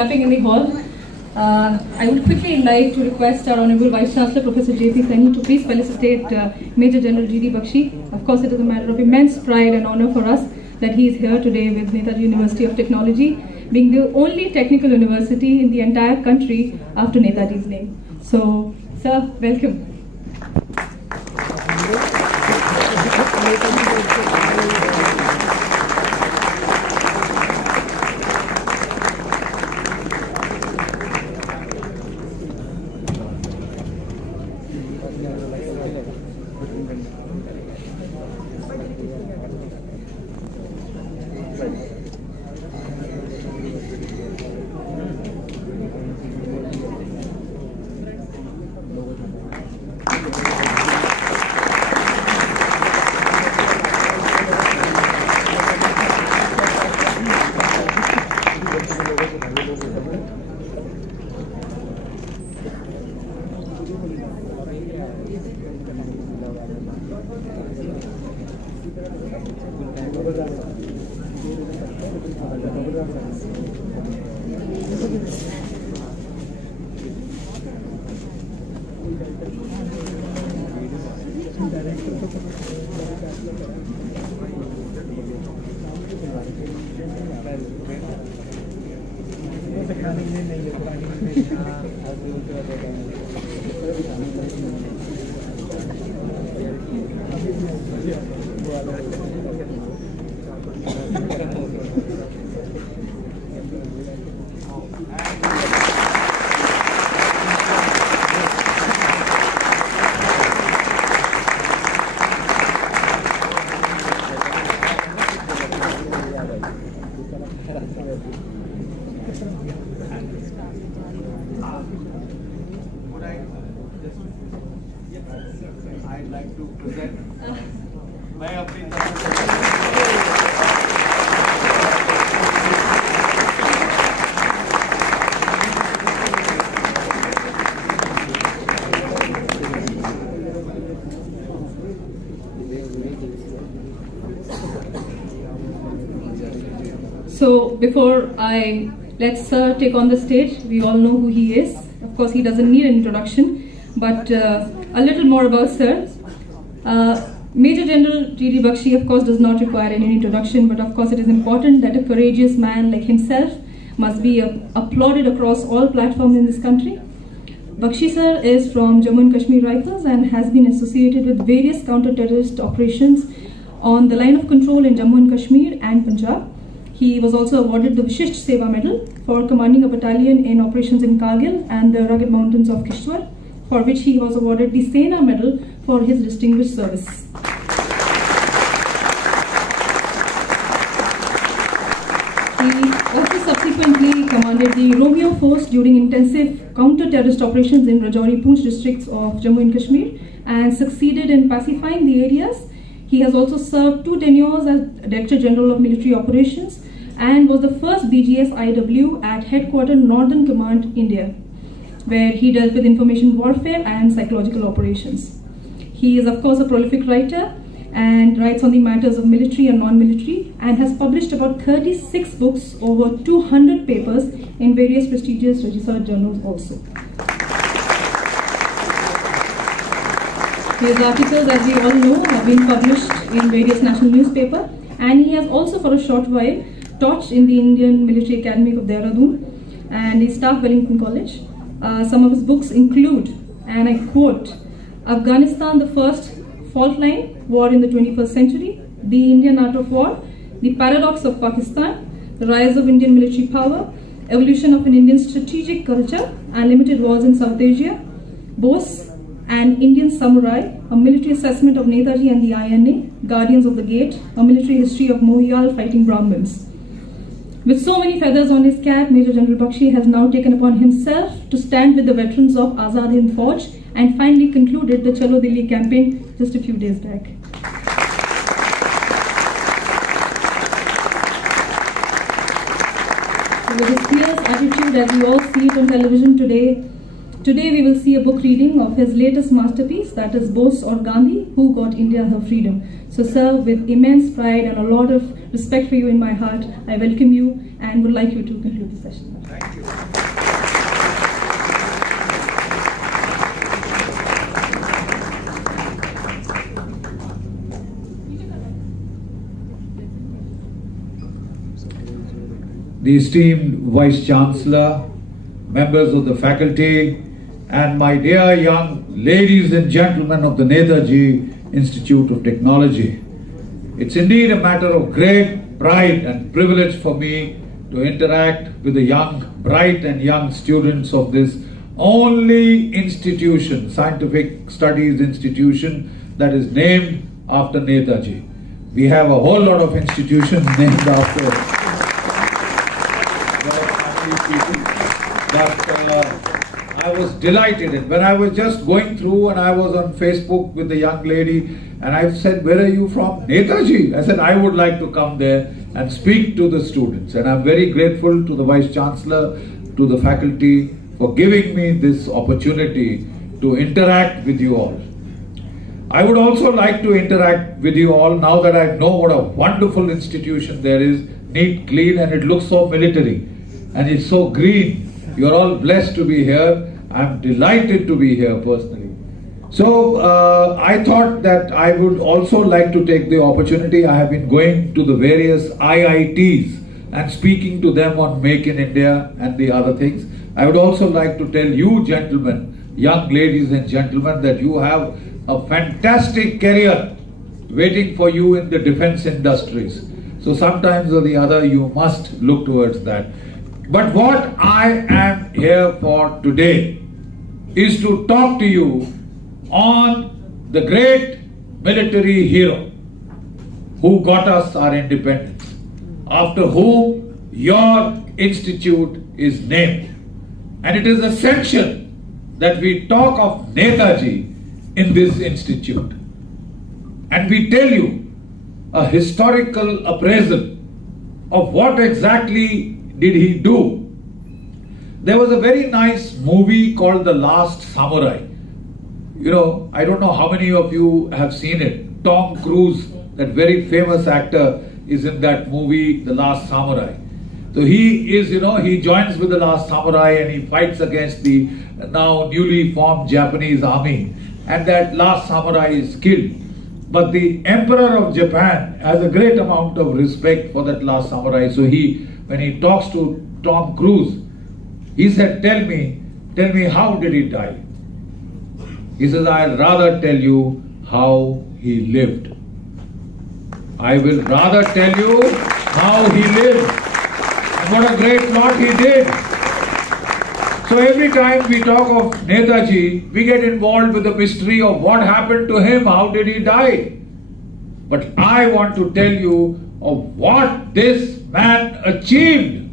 clapping in the hall. I would quickly like to request our Honorable Vice Chancellor, Professor J.P. Saini, to please felicitate Major General G.D. Bakshi. Of course, it is a matter of immense pride and honor for us that he is here today with Netaji University of Technology, being the only technical university in the entire country after Netaji's name. So, sir, welcome. I'd like to present my opinion. So before I let Sir take on the stage, we all know who he is. Of course, he doesn't need an introduction, but a little more about Sir. Major General G.D. Bakshi, of course, does not require any introduction, but of course it is important that a courageous man like himself must be applauded across all platforms in this country. Bakshi Sir is from Jammu and Kashmir Rifles and has been associated with various counter-terrorist operations on the line of control in Jammu and Kashmir and Punjab. He was also awarded the Vishisht Seva Medal for commanding a battalion in operations in Kargil and the rugged mountains of Kishtwar, for which he was awarded the Sena Medal for his distinguished service. He also subsequently commanded the Romeo Force during intensive counter-terrorist operations in Rajouri Poonch districts of Jammu and Kashmir and succeeded in pacifying the areas. He has also served 2 tenures as Director General of Military Operations and was the first BGS IW at Headquarter Northern Command, India, where he dealt with information warfare and psychological operations. He is, of course, a prolific writer and writes on the matters of military and non-military and has published about 36 books, over 200 papers in various prestigious research journals also. His articles, as we all know, have been published in various national newspapers, and he has also for a short while taught in the Indian Military Academy of Dehradun and the Staff Wellington College. Some of his books include, and I quote, Afghanistan, the First Fault Line, War in the 21st Century, The Indian Art of War, The Paradox of Pakistan, The Rise of Indian Military Power, Evolution of an Indian Strategic Culture, and Limited Wars in South Asia, Bose and Indian Samurai, A Military Assessment of Netaji and the INA, Guardians of the Gate, A Military History of Mohial Fighting Brahmins. With so many feathers on his cap, Major General Bakshi has now taken upon himself to stand with the veterans of Azad Hind Fauj and finally concluded the Chalo Delhi campaign just a few days back. So with his fierce attitude, as we all see it on television today we will see a book reading of his latest masterpiece, that is Bose or Gandhi, Who Got India Her Freedom. So sir, with immense pride and a lot of respect for you in my heart, I welcome you and would like you to conclude the session. Thank you. The esteemed Vice Chancellor, members of the faculty, and my dear young ladies and gentlemen of the Netaji Institute of Technology. It's indeed a matter of great pride and privilege for me to interact with the young, bright and young students of this only institution, scientific studies institution, that is named after Netaji. We have a whole lot of institutions named after people, but I was delighted. And when I was just going through and I was on Facebook with the young lady and I said, "Where are you from?" "Netaji." I said, "I would like to come there and speak to the students." And I'm very grateful to the Vice Chancellor, to the faculty for giving me this opportunity to interact with you all. I would also like to interact with you all now that I know what a wonderful institution there is, neat, clean, and it looks so military. And it's so green. You're all blessed to be here. I'm delighted to be here personally. So I thought that I would also like to take the opportunity. I have been going to the various IITs and speaking to them on Make in India and the other things. I would also like to tell you gentlemen, young ladies and gentlemen, that you have a fantastic career waiting for you in the defense industries. So sometimes or the other you must look towards that. But what I am here for today is to talk to you on the great military hero who got us our independence, after whom your institute is named. And it is essential that we talk of Netaji in this institute. And we tell you a historical appraisal of what exactly did he do. There was a very nice movie called The Last Samurai. You know, I don't know how many of you have seen it. Tom Cruise, that very famous actor, is in that movie, The Last Samurai. So he is, he joins with the Last Samurai and he fights against the now newly formed Japanese army. And that Last Samurai is killed. But the Emperor of Japan has a great amount of respect for that Last Samurai. So when he talks to Tom Cruise, he said, tell me, how did he die? He says, I'd rather tell you how he lived. I will rather tell you how he lived. And what a great lot he did. So every time we talk of Netaji, we get involved with the mystery of what happened to him, how did he die? But I want to tell you of what this man achieved.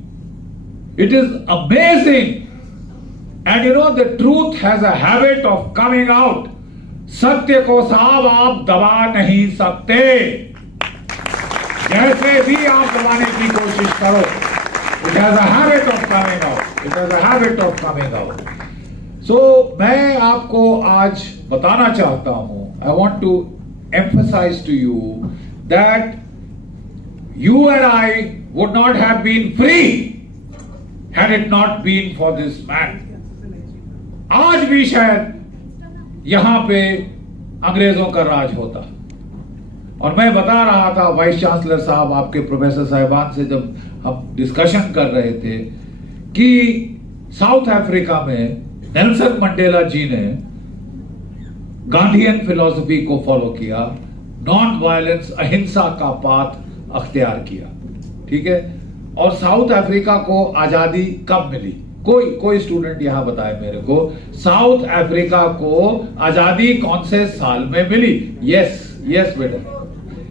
It is amazing. And the truth has a habit of coming out. सत्य को साहब आप दबा नहीं सकते. जैसे भी आप दबाने की कोशिश करो, it has a habit of coming out. It has a habit of coming out. So मैं आपको आज बताना चाहता हूँ. I want to emphasize to you that you and I would not have been free had it not been for this man. आज भी शायद यहाँ पे अंग्रेजों का राज होता. और मैं बता रहा था वाइस चांसलर साहब, आपके प्रोफेसर साहिबान से जब हम डिस्कशन कर रहे थे कि साउथ अफ्रीका में नेल्सन मंडेला जी ने गांधीयन फिलॉसफी को फॉलो किया, नॉन वायलेंस, अहिंसा का पाथ अख्तियार किया. ठीक है. और साउथ अफ्रीका को आजादी कब मिली? कोई स्टूडेंट यहां बताए मेरे को, साउथ अफ्रीका को आजादी कौन से साल में मिली? यस बेटा,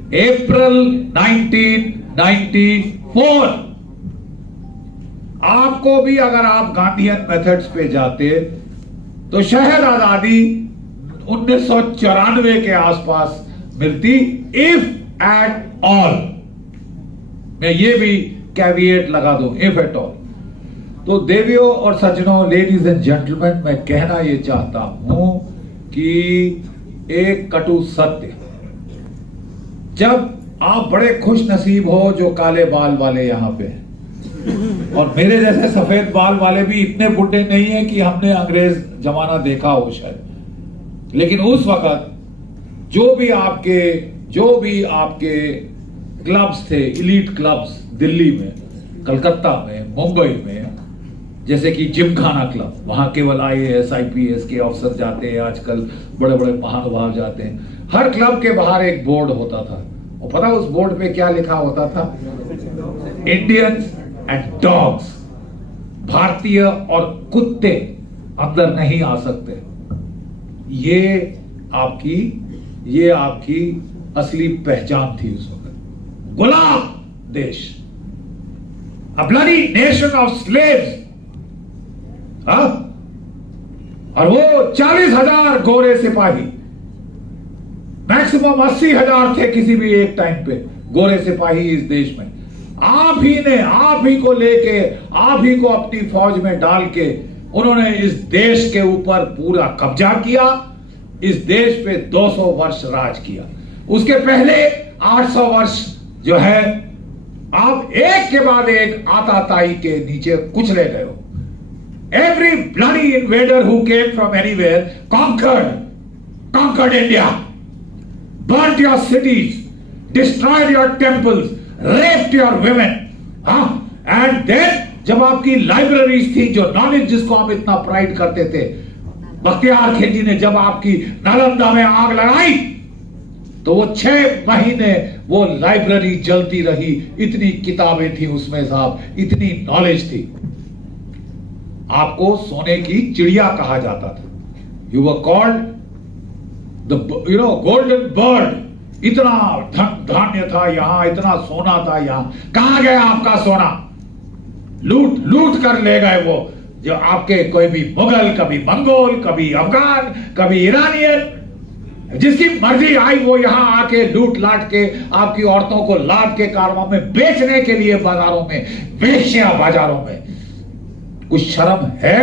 अप्रैल 1994. आपको भी अगर आप गांधीयन मेथड्स पे जाते तो शायद आजादी 1994 के आसपास मिलती, इफ एट ऑल. मैं ये भी कैविएट लगा दूं, इफ एट ऑल. तो देवियों और सज्जनों, लेडीज एंड जेंटलमैन, मैं कहना ये चाहता हूं कि एक कटु सत्य, जब आप बड़े खुश नसीब हो जो काले बाल वाले यहां पे हैं, और मेरे जैसे सफेद बाल वाले भी इतने बुढ़े नहीं है कि हमने अंग्रेज जमाना देखा हो शायद, लेकिन उस वक्त जो भी आपके क्लब्स थे, इलीट क्लब्स, दिल्ली में, कलकत्ता में, मुंबई में, जैसे कि जिमखाना क्लब, वहां केवल IAS IPS के अफसर जाते हैं, आजकल बड़े बड़े महानुभाव जाते हैं। हर क्लब के बाहर एक बोर्ड होता था, और पता उस बोर्ड पे क्या लिखा होता था? इंडियंस एंड डॉग्स, भारतीय और कुत्ते अंदर नहीं आ सकते। ये आपकी असली पहचान थी उस वक्त। गुलाम देश, a bloody nation of slaves, और वो 40,000 गोरे सिपाही, मैक्सिमम 80,000 थे किसी भी एक टाइम पे गोरे सिपाही इस देश में। आप ही को लेके, आप ही को अपनी फौज में डाल के उन्होंने इस देश के ऊपर पूरा कब्जा किया, इस देश पे 200 वर्ष राज किया। उसके पहले 800 वर्ष जो है आप एक के बाद एक आताताई के नीचे कुचले गए हो। Every bloody invader who came from anywhere conquered India, burnt your cities, destroyed your temples, raped your women, and then जब आपकी लाइब्रेरीज थी, जो नॉलेज जिसको हम इतना प्राइड करते थे, बख्तियार खिलजी ने जब आपकी नालंदा में आग लगाई तो वो 6 महीने वो लाइब्रेरी जलती रही। इतनी किताबें थी उसमें साहब, इतनी नॉलेज थी। आपको सोने की चिड़िया कहा जाता था। You were called the golden bird. इतना धान्य था यहां, इतना सोना था यहां। कहां गया आपका सोना? लूट कर ले गए वो जो आपके कोई भी मुगल, कभी मंगोल, कभी अफगान, कभी ईरानियन, जिसकी मर्जी आई वो यहां आके लूट लाट के आपकी औरतों को लाट के कारवां में बेचने के लिए बाजारों में, वेश्या बाजारों में। कुछ शर्म है?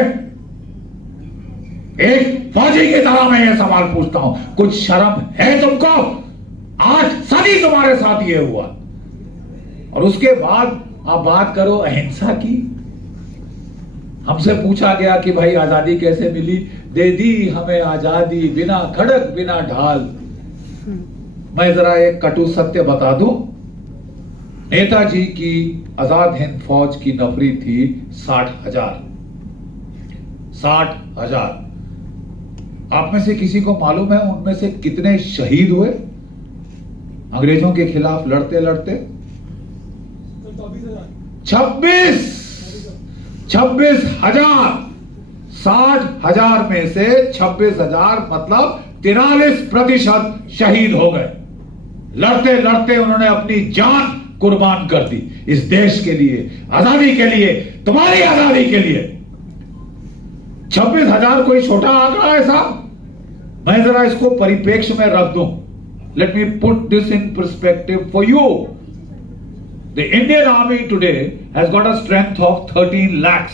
एक फौजी की तरह मैं ये सवाल पूछता हूं, कुछ शर्म है तुमको? 8 सदी तुम्हारे साथ ये हुआ, और उसके बाद आप बात करो अहिंसा की। हमसे पूछा गया कि भाई आजादी कैसे मिली? दे दी हमें आजादी बिना खड़क बिना ढाल। मैं जरा एक कटु सत्य बता दूं। नेताजी की आजाद हिंद फौज की नफरी थी 60,000। 60,000। आप में से किसी को मालूम है उनमें से कितने शहीद हुए अंग्रेजों के खिलाफ लड़ते लड़ते? 26,000। 60,000 में से 26,000 मतलब 43% शहीद हो गए। लड़ते लड़ते उन्होंने अपनी जान कुर्बान कर दी इस देश के लिए, आजादी के लिए, तुम्हारी आजादी के लिए। 26,000 कोई छोटा आंकड़ा है साहब? मैं जरा इसको परिप्रेक्ष्य में रख दूं। Let me put this in perspective for you. The Indian Army today has got a strength of 13 lakhs,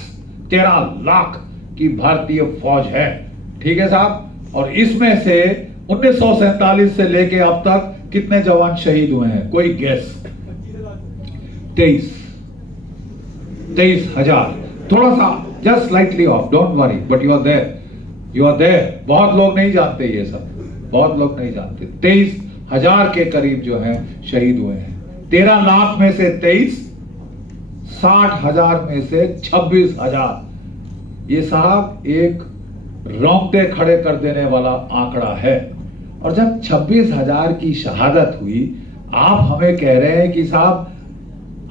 13 lakh की भारतीय फौज है। ठीक है साहब? और इसमें से 1947 से लेके अब तक कितने जवान शहीद हुए हैं? कोई गेस? 23,000। थोड़ा सा just slightly off, don't worry, but you are there. बहुत लोग नहीं जानते ये सब, बहुत लोग नहीं जानते। 23,000 के करीब जो है शहीद हुए हैं। 13 लाख में से 23, 60,000 में से 26,000। ये साहब एक रोंगटे खड़े कर देने वाला आंकड़ा है। और जब 26,000 की शहादत हुई, आप हमें कह रहे हैं कि साहब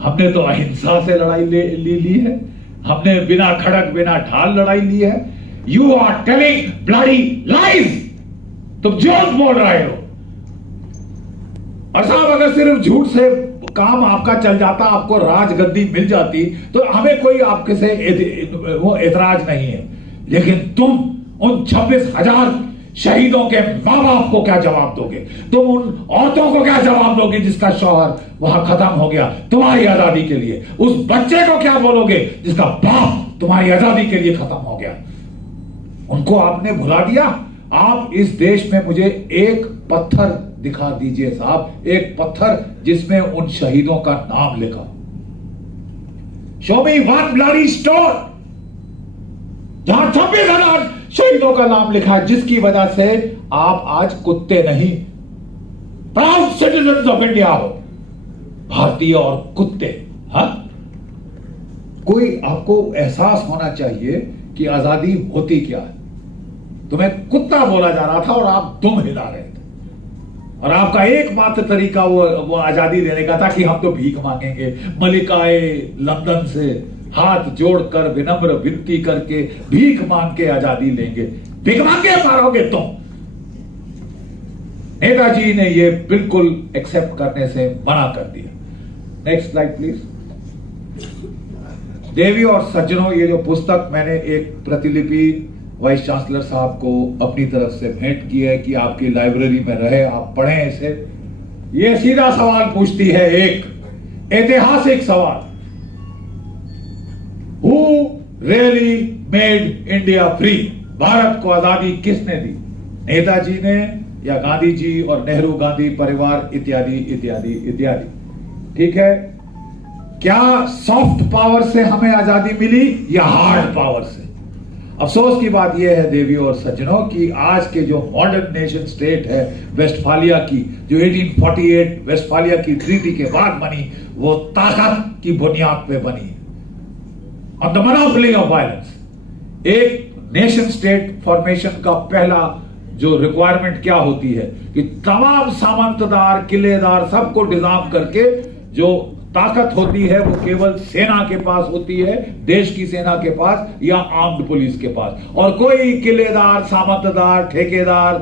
हमने तो अहिंसा से लड़ाई ली है, हमने बिना खड़क बिना ढाल लड़ाई ली है। You are telling bloody lies. तुम झूठ बोल रहे हो। और साहब अगर सिर्फ झूठ से काम आपका चल जाता, आपको राजगद्दी मिल जाती, तो हमें कोई आपके से वो एतराज नहीं है। लेकिन तुम उन 26,000 शहीदों के मां बाप को क्या जवाब दोगे? तुम उन औरतों को क्या जवाब दोगे जिसका शौहर वहां खत्म हो गया तुम्हारी आजादी के लिए? उस बच्चे को क्या बोलोगे जिसका बाप तुम्हारी आजादी के लिए खत्म हो गया? उनको आपने भुला दिया। आप इस देश में मुझे एक पत्थर दिखा दीजिए साहब, एक पत्थर जिसमें उन शहीदों का नाम लिखा। शो मी वन ब्लडी स्टोन जहां 26,000 शहीदों का नाम लिखा है, जिसकी वजह से आप आज कुत्ते नहीं, प्राउड सिटीजन्स ऑफ इंडिया हो, भारतीय और कुत्ते। हाँ, कोई आपको एहसास होना चाहिए कि आजादी होती क्या है। तुम्हें कुत्ता बोला जा रहा था और आप दुम हिला रहे थे, और आपका एकमात्र तरीका वो आजादी लेने का था कि हम तो भीख मांगेंगे, मलिकाए लंदन से हाथ जोड़कर विनम्र विनती करके भीख मांग के आजादी लेंगे। भीख मांगे मारोगे तुम। नेताजी ने ये बिल्कुल एक्सेप्ट करने से मना कर दिया। Next slide please. देवी और सज्जनों, ये जो पुस्तक मैंने एक प्रतिलिपि वाइस चांसलर साहब को अपनी तरफ से भेंट की है कि आपकी लाइब्रेरी में रहे, आप पढ़ें इसे। ये सीधा सवाल पूछती है, एक ऐतिहासिक सवाल, Who really made India free? Bharat को आजादी किसने दी? नेताजी ने या गांधी जी और नेहरू गांधी परिवार इत्यादि इत्यादि इत्यादि। ठीक है, क्या सॉफ्ट पावर से हमें आजादी मिली या हार्ड पावर से? अफसोस की बात यह है देवियों और सज्जनों कि आज के जो मॉडर्न नेशन स्टेट है वेस्टफालिया की, जो 1848 वेस्टफालिया की ट्रीटी के बाद बनी, वो ताकत की बुनियाद पे बनी, on the monopoly of violence. एक नेशन स्टेट फॉर्मेशन का पहला जो रिक्वायरमेंट क्या होती है कि तमाम सामंतदार किलेदार सबको डिजार्म करके जो ताकत होती है वो केवल सेना के पास होती है, देश की सेना के पास या आर्म्ड पुलिस के पास, और कोई किलेदार सामंतदार ठेकेदार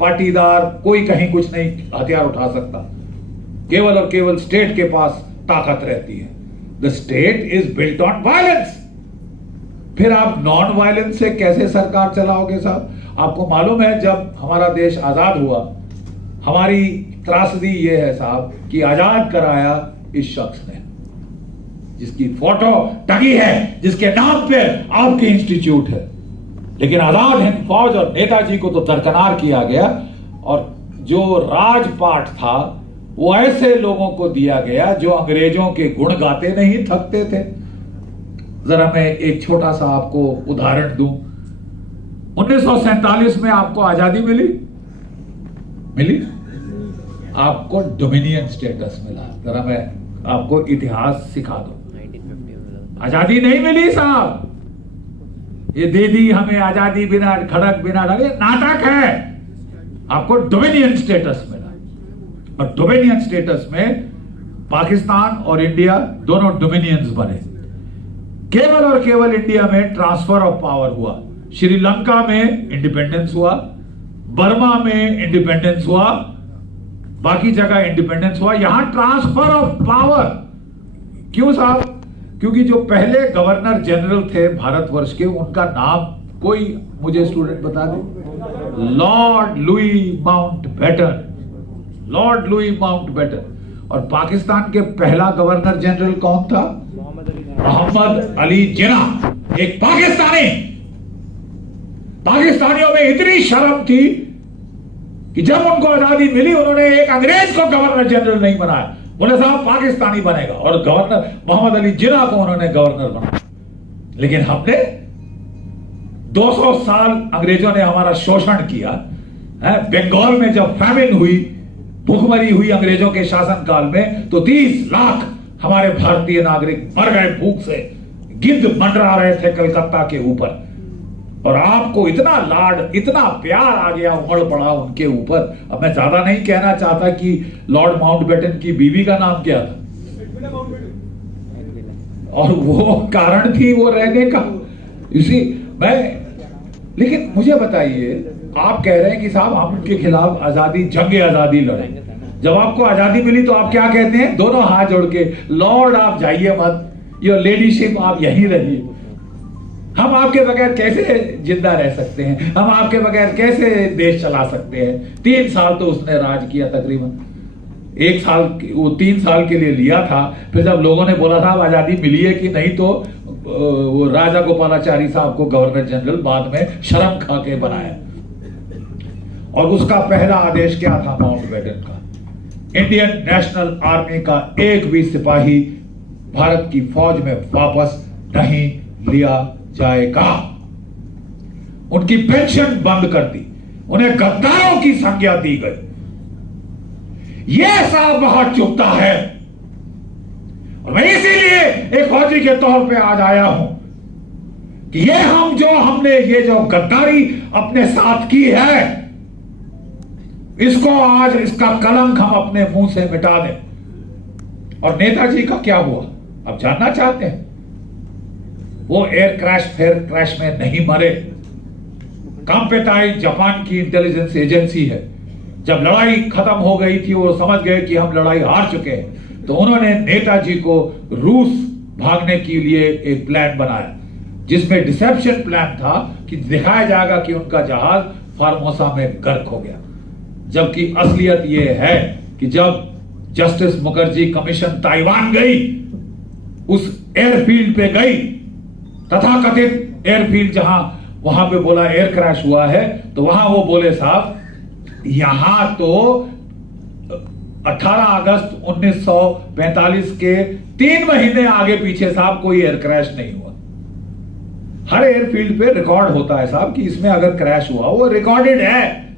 पाटीदार कोई कहीं कुछ नहीं हथियार उठा सकता। केवल और केवल स्टेट के पास ताकत रहती है। The state is built on violence. फिर आप नॉन वायलेंस से कैसे सरकार चलाओगे साहब? आपको मालूम है जब हमारा देश आजाद हुआ, हमारी त्रासदी यह है साहब कि आजाद कराया इस शख्स ने, जिसकी फोटो टंगी है, जिसके नाम पे आपके इंस्टीट्यूट है। लेकिन आजाद हिंद फौज और नेताजी को तो दरकिनार किया गया, और जो राजपाट था वो ऐसे लोगों को दिया गया जो अंग्रेजों के गुण गाते नहीं थकते थे। जरा मैं एक छोटा सा आपको उदाहरण दूं। 1947 में आपको आजादी मिली, आपको डोमिनियन स्टेटस मिला। जरा मैं आपको इतिहास सिखा दूं। आजादी नहीं मिली साहब, ये दे दी हमें आजादी बिना खड़क बिना लगे, नाटक है। आपको डोमिनियन स्टेटस मिला, और डोमिनियन स्टेटस में पाकिस्तान और इंडिया दोनों डोमिनियंस बने। केवल और केवल इंडिया में ट्रांसफर ऑफ पावर हुआ। श्रीलंका में इंडिपेंडेंस हुआ, बर्मा में इंडिपेंडेंस हुआ, बाकी जगह इंडिपेंडेंस हुआ, यहां ट्रांसफर ऑफ पावर। क्यों साहब? क्योंकि जो पहले गवर्नर जनरल थे भारतवर्ष के, उनका नाम कोई मुझे स्टूडेंट बता दे। Lord Louis Mountbatten. Lord Louis Mountbatten. और पाकिस्तान के पहला गवर्नर जनरल कौन था? मोहम्मद अली जिन्ना, एक पाकिस्तानी। पाकिस्तानियों में इतनी शर्म थी कि जब उनको आजादी मिली उन्होंने एक अंग्रेज को गवर्नर जनरल नहीं बनाया, बोले साहब पाकिस्तानी बनेगा, और गवर्नर मोहम्मद अली जिन्ना को उन्होंने गवर्नर बनाया। लेकिन हमने 200 साल अंग्रेजों ने हमारा शोषण किया है। बंगाल में जब फैमिन हुई, भूखमरी हुई अंग्रेजों के शासनकाल में, तो 30 लाख हमारे भारतीय नागरिक मर गए भूख से, गिद्ध मंडरा रहे थे कलकत्ता के ऊपर। और आपको इतना लाड, इतना प्यार आ गया, उमड़ पड़ा उनके ऊपर। अब मैं ज्यादा नहीं कहना चाहता कि लॉर्ड माउंटबेटन की बीवी का नाम क्या था, और वो कारण थी वो रहने का। इसी लेकिन मुझे बताइए, आप कह रहे हैं कि साहब हम उनके खिलाफ आजादी, जंग आजादी लड़े। जब आपको आजादी मिली तो आप क्या कहते हैं? दोनों हाथ जोड़ के, लॉर्ड आप जाइए मत, योर लेडीशिप आप यहीं रहिए। हम आपके बगैर कैसे जिंदा रह सकते हैं? हम आपके बगैर कैसे देश चला सकते हैं? 3 साल तो उसने राज किया तकरीबन। 1 साल वो 3 साल के लिए लिया था। फिर जब लोगों ने बोला था आजादी मिली है कि नहीं, तो वो राजा गोपालाचारी साहब को गवर्नर जनरल बाद में शर्म खा के बनाया। और उसका पहला आदेश क्या था माउंटबेटन का? इंडियन नेशनल आर्मी का एक भी सिपाही भारत की फौज में वापस नहीं लिया जाएगा। उनकी पेंशन बंद कर दी, उन्हें गद्दारों की संज्ञा दी गई। यह साहब बहुत चुभता है और मैं इसीलिए एक फौजी के तौर पे आज आया हूं कि हमने ये जो गद्दारी अपने साथ की है, इसको आज इसका कलंक हम अपने मुंह से मिटा दें। और नेताजी का क्या हुआ आप जानना चाहते हैं? वो एयर क्रैश में नहीं मरे। काम्पेटाई जापान की इंटेलिजेंस एजेंसी है। जब लड़ाई खत्म हो गई थी, वो समझ गए कि हम लड़ाई हार चुके हैं, तो उन्होंने नेताजी को रूस भागने के लिए एक प्लान बनाया, जिसमें डिसेप्शन प्लान था कि दिखाया जाएगा कि उनका जहाज फार्मोसा में गर्क हो गया। जबकि असलियत यह है कि जब जस्टिस मुखर्जी कमीशन ताइवान गई, उस एयरफील्ड पे गई, तथाकथित एयरफील्ड जहां वहां पे बोला एयर क्रैश हुआ है, तो वहां वो बोले साहब यहां तो 18 अगस्त 1945 के 3 महीने आगे पीछे साहब कोई एयर क्रैश नहीं हुआ। हर एयरफील्ड पे रिकॉर्ड होता है साहब कि इसमें अगर क्रैश हुआ, वो रिकॉर्डेड है।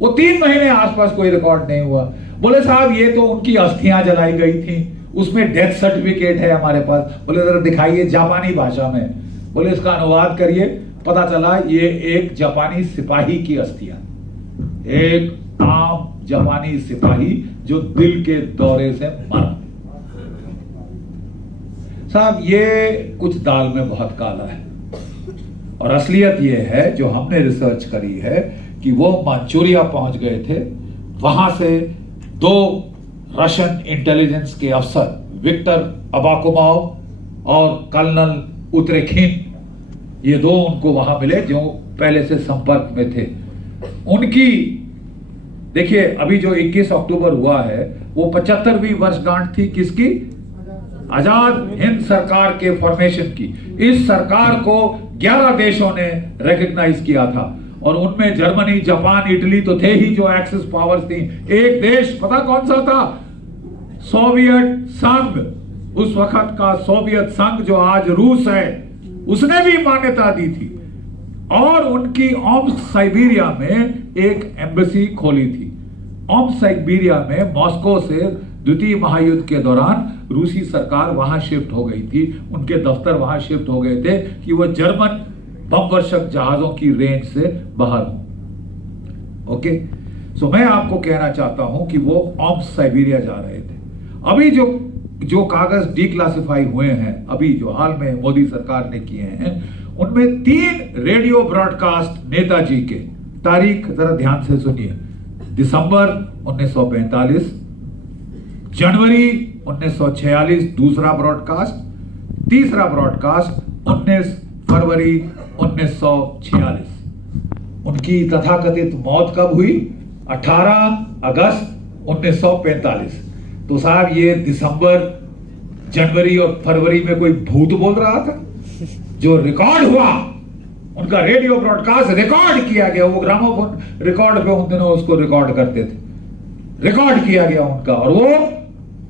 वो 3 महीने आसपास कोई रिकॉर्ड नहीं हुआ। बोले साहब ये तो उनकी अस्थियां जलाई गई थी, उसमें डेथ सर्टिफिकेट है हमारे पास। बोले जरा दिखाइए जापानी भाषा में। बोले इसका अनुवाद करिए। पता चला ये एक जापानी सिपाही की अस्थियां, एक आम जापानी सिपाही जो दिल के दौरे से मरा। साहब ये कुछ दाल में बहुत काला है। और असलियत ये है जो हमने रिसर्च करी है कि वो मांचूरिया पहुंच गए थे। वहां से 2 रशियन इंटेलिजेंस के अफसर विक्टर अबाकुमाव और कर्नल उतरेखिन, ये 2 उनको वहां मिले जो पहले से संपर्क में थे। उनकी देखिए अभी जो 21 अक्टूबर हुआ है वो 75वीं वर्षगांठ थी किसकी? आजाद हिंद सरकार के फॉर्मेशन की। इस सरकार को 11 देशों ने रिकॉग्नाइज किया था और उनमें जर्मनी, जापान, इटली तो थे ही जो एक्सिस पावर्स थी। एक देश पता कौन सा था? सोवियत संघ। उस वक्त का सोवियत संघ जो आज रूस है, उसने भी मान्यता दी थी और उनकी ओम्स्क साइबेरिया में एक एम्बेसी खोली थी। ओम्स्क साइबेरिया में मॉस्को से द्वितीय महायुद्ध के दौरान रूसी सरकार वहां शिफ्ट हो गई थी। उनके दफ्तर वहां शिफ्ट हो गए थे कि वो जर्मन बमवर्षक जहाजों की रेंज से बाहर हो। ओके, सो मैं आपको कहना चाहता हूं कि वो ओम्स्क साइबेरिया जा रहे थे। अभी जो कागज डिक्लासिफाई हुए हैं, अभी जो हाल में मोदी सरकार ने किए हैं, उनमें 3 रेडियो ब्रॉडकास्ट नेताजी के, तारीख जरा ध्यान से सुनिए, दिसंबर 1945, जनवरी 1946 दूसरा ब्रॉडकास्ट, तीसरा ब्रॉडकास्ट 19 फरवरी 1946। उनकी तथाकथित मौत कब हुई? 18 अगस्त 1945। तो साहब ये दिसंबर, जनवरी और फरवरी में कोई भूत बोल रहा था? जो रिकॉर्ड हुआ, उनका रेडियो ब्रॉडकास्ट रिकॉर्ड किया गया। वो ग्रामोफोन रिकॉर्ड पे उन दिनों उसको रिकॉर्ड करते थे, रिकॉर्ड किया गया उनका। और वो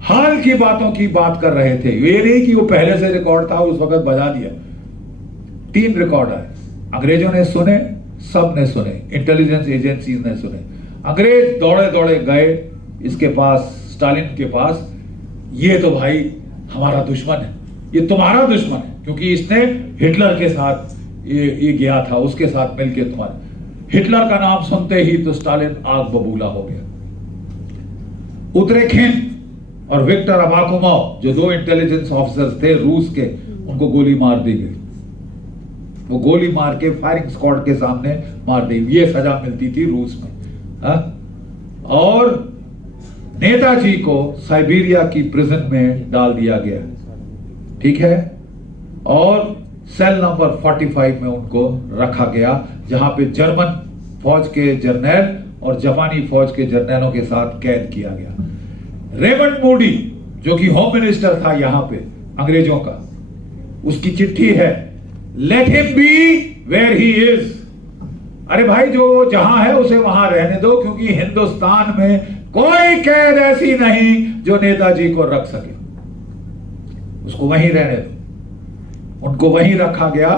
हाल की बातों की बात कर रहे थे, ये नहीं कि वो पहले से रिकॉर्ड था उस वक्त बजा दिया। 3 रिकॉर्ड आए, अंग्रेजों ने सुने, सब ने सुने, इंटेलिजेंस एजेंसीज ने सुने। अंग्रेज दौड़े दौड़े गए इसके पास, स्टालिन के पास। ये तो भाई हमारा दुश्मन है, ये तुम्हारा दुश्मन है, क्योंकि इसने हिटलर के साथ ये गया था, उसके साथ मिलके तुम्हारे। हिटलर का नाम सुनते ही तो स्टालिन आग बबूला हो गया। उतरेखिन और विक्टर अबाकुमाव जो 2 इंटेलिजेंस ऑफिसर्स थे रूस के, उनको गोली मार दी गई। वो गोली मार के फायरिंग स्क्वाड के सामने मार दी। ये सजा मिलती थी रूस में। और नेताजी को साइबेरिया की प्रिजन में डाल दिया गया, ठीक है। और सेल नंबर 45 में उनको रखा गया, जहां पे जर्मन फौज के जर्नैल और जापानी फौज के जर्नैलों के साथ कैद किया गया। रेमंड मूडी जो कि होम मिनिस्टर था यहां पे अंग्रेजों का, उसकी चिट्ठी है, let him be where he is. अरे भाई जो जहां है उसे वहां रहने दो, क्योंकि हिंदुस्तान में कोई कैद ऐसी नहीं जो नेताजी को रख सके। उसको वहीं रहने दो। उनको वहीं रखा गया,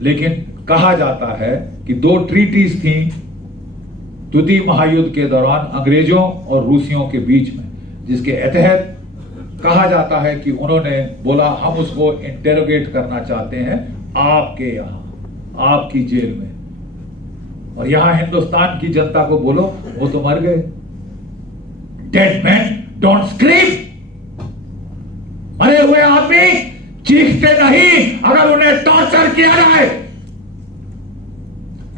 लेकिन कहा जाता है कि 2 ट्रीटीज थी द्वितीय महायुद्ध के दौरान अंग्रेजों और रूसियों के बीच में, जिसके तहत कहा जाता है कि उन्होंने बोला हम उसको इंटेरोगेट करना चाहते हैं आपके यहां, आपकी जेल में, और यहां हिंदुस्तान की जनता को बोलो वो तो मर गए। Dead man don't scream. मरे हुए आदमी चीखते नहीं अगर उन्हें टॉर्चर किया जाए।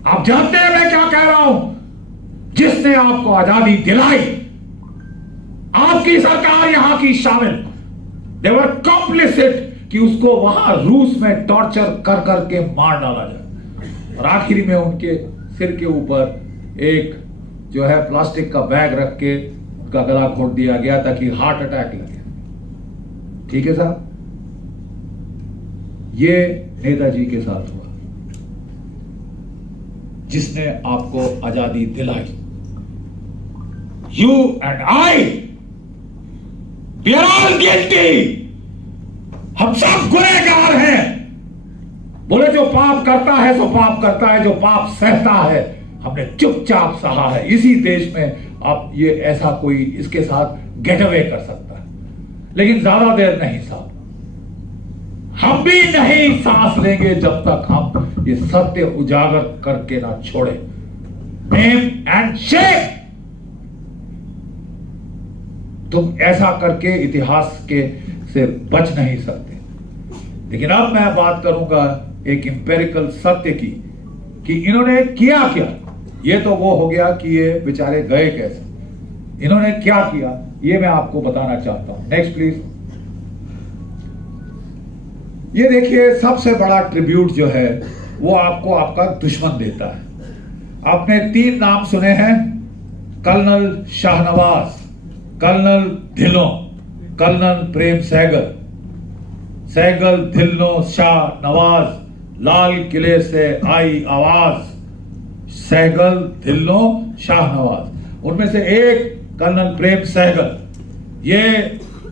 आप जानते हैं मैं क्या कह रहा हूं? जिसने आपको आजादी दिलाई, आपकी सरकार यहां की शामिल, दे वर कॉम्प्लिसिट कि उसको वहां रूस में टॉर्चर कर करके मार डाला जाए, और आखिरी में उनके सिर के ऊपर एक जो है प्लास्टिक का बैग रख के उनका गला घोट दिया गया ताकि हार्ट अटैक लगे। ठीक है साहब, ये नेताजी के साथ हुआ, जिसने आपको आजादी दिलाई। You and I, we are all guilty. हम सब गुनहगार हैं। बोले जो पाप करता है सो पाप करता है, जो पाप सहता है हमने चुपचाप सहा है। इसी देश में अब ये ऐसा कोई इसके साथ गेट अवे कर सकता है, लेकिन ज्यादा देर नहीं साहब, हम भी नहीं सांस लेंगे जब तक हम ये सत्य उजागर करके ना छोड़े। Name and Shem. तुम ऐसा करके इतिहास के से बच नहीं सकते। लेकिन अब मैं बात करूंगा एक इंपेरिकल सत्य की कि इन्होंने किया क्या। ये तो वो हो गया कि ये बेचारे गए कैसे, इन्होंने क्या किया ये मैं आपको बताना चाहता हूं। Next please. ये देखिए, सबसे बड़ा ट्रिब्यूट जो है वो आपको आपका दुश्मन देता है। आपने 3 नाम सुने हैं, Colonel Shahnawaz, Colonel Dhillon, Colonel Prem Sehgal. Sehgal, Dhillon, Shah, Nawaz, लाल किले से आई आवाज। सहगल, ढिल्लों, शाह, नवाज। उनमें से एक कर्नल प्रेम सहगल, ये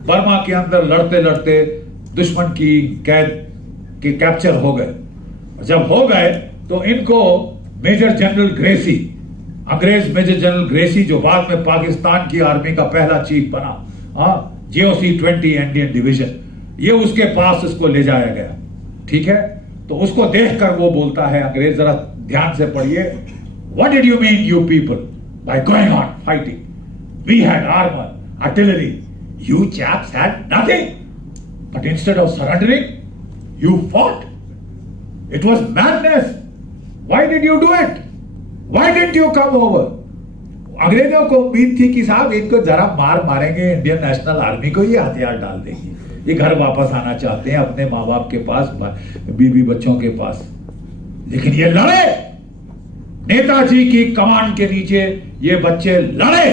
बर्मा के अंदर लड़ते लड़ते दुश्मन की कैद के कैप्चर हो गए। जब हो गए तो इनको मेजर जनरल ग्रेसी, अंग्रेज मेजर जनरल ग्रेसी, जो बाद में पाकिस्तान की आर्मी का पहला चीफ बना, JOC 20 इंडियन डिवीजन, ये उसके पास इसको ले जाया गया। ठीक है, तो उसको देखकर वो बोलता है, अंग्रेज, जरा ध्यान से पढ़िए, what did you mean you people by going on fighting? We had armour, artillery, you chaps had nothing, but instead of surrendering you fought. It was madness. Why did you do it? Why didn't you come over? अंग्रेजों को उम्मीद थी कि साहब इनको जरा मारेंगे, Indian National army को ये हथियार डाल देंगे, ये घर वापस आना चाहते हैं अपने माँ बाप के पास, बीवी बच्चों के पास। लेकिन ये लड़े, नेताजी की कमांड के नीचे ये बच्चे लड़े।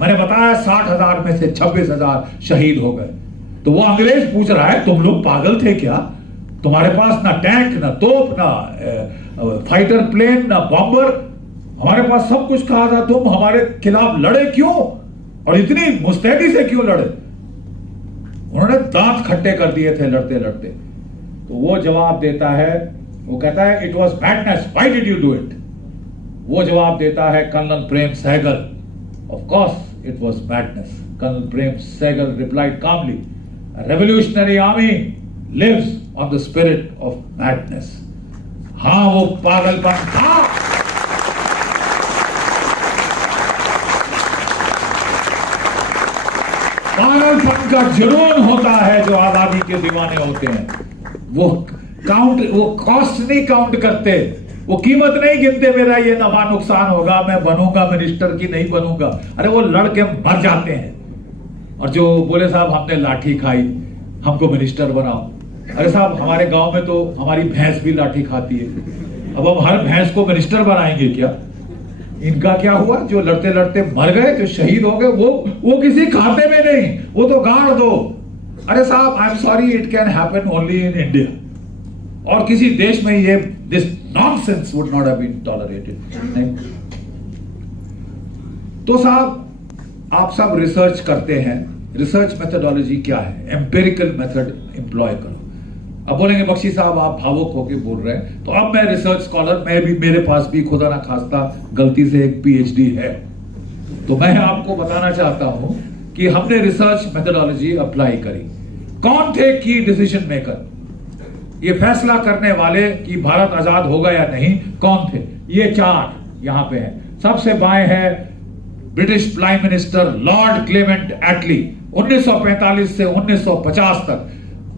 मैंने बताया 60,000 में से 26,000 शहीद हो गए। तो वो अंग्रेज पूछ रहा है, तुम लोग पागल थे क्या? तुम्हारे पास ना टैंक, ना तोप, ना फाइटर प्लेन, ना बॉम्बर, हमारे पास सब कुछ कहा था, तुम हमारे खिलाफ लड़े क्यों और इतनी मुस्तैदी से क्यों लड़े? उन्होंने दांत खट्टे कर दिए थे लड़ते लड़ते। तो वो जवाब देता है, वो कहता है it was madness, why did you do it? वो जवाब देता है colonel Prem Sahgal, of course it was madness. Colonel Prem Sahgal replied calmly, a revolutionary army lives on the spirit of madness. हाँ, वो पागलपन था। पागलपन का जुनून होता है जो आजादी के दीवाने होते हैं। वो कॉस्ट नहीं काउंट करते, वो कीमत नहीं गिनते, मेरा ये नफा नुकसान होगा, मैं बनूंगा मिनिस्टर की नहीं बनूंगा। अरे वो लड़के मर जाते हैं। और जो बोले साहब हमने लाठी खाई, हमको मिनिस्टर बनाओ। अरे साहब, हमारे गांव में तो हमारी भैंस भी लाठी खाती है, अब हम हर भैंस को मिनिस्टर बनाएंगे क्या? इनका क्या हुआ? जो लड़ते लड़ते मर गए, जो शहीद हो गए, वो किसी खाते में नहीं, वो तो गाड़ दो। अरे साहब, I am sorry, it can happen only in India, और किसी देश में ये this nonsense would not have been tolerated. तो साहब, आप सब रिसर्च करते हैं रिसर्च मेथोडोलॉजी क्या है, एम्पेरिकल मेथड एम्प्लॉय करो। अब बोलेंगे बख्शी साहब आप भावुक होके बोल रहे हैं, तो अब मैं रिसर्च स्कॉलर, मैं भी, मेरे पास भी खुदा ना खास्ता गलती से एक पीएचडी है, तो मैं आपको बताना चाहता हूं कि हमने रिसर्च मेथोडोलॉजी अप्लाई करी। कौन थे की डिसीजन मेकर, ये फैसला करने वाले कि भारत आजाद होगा या नहीं, कौन थे? ये चार यहां पे हैं। सबसे बाएं है British prime minister Lord Clement Attlee, 1945 से 1950 तक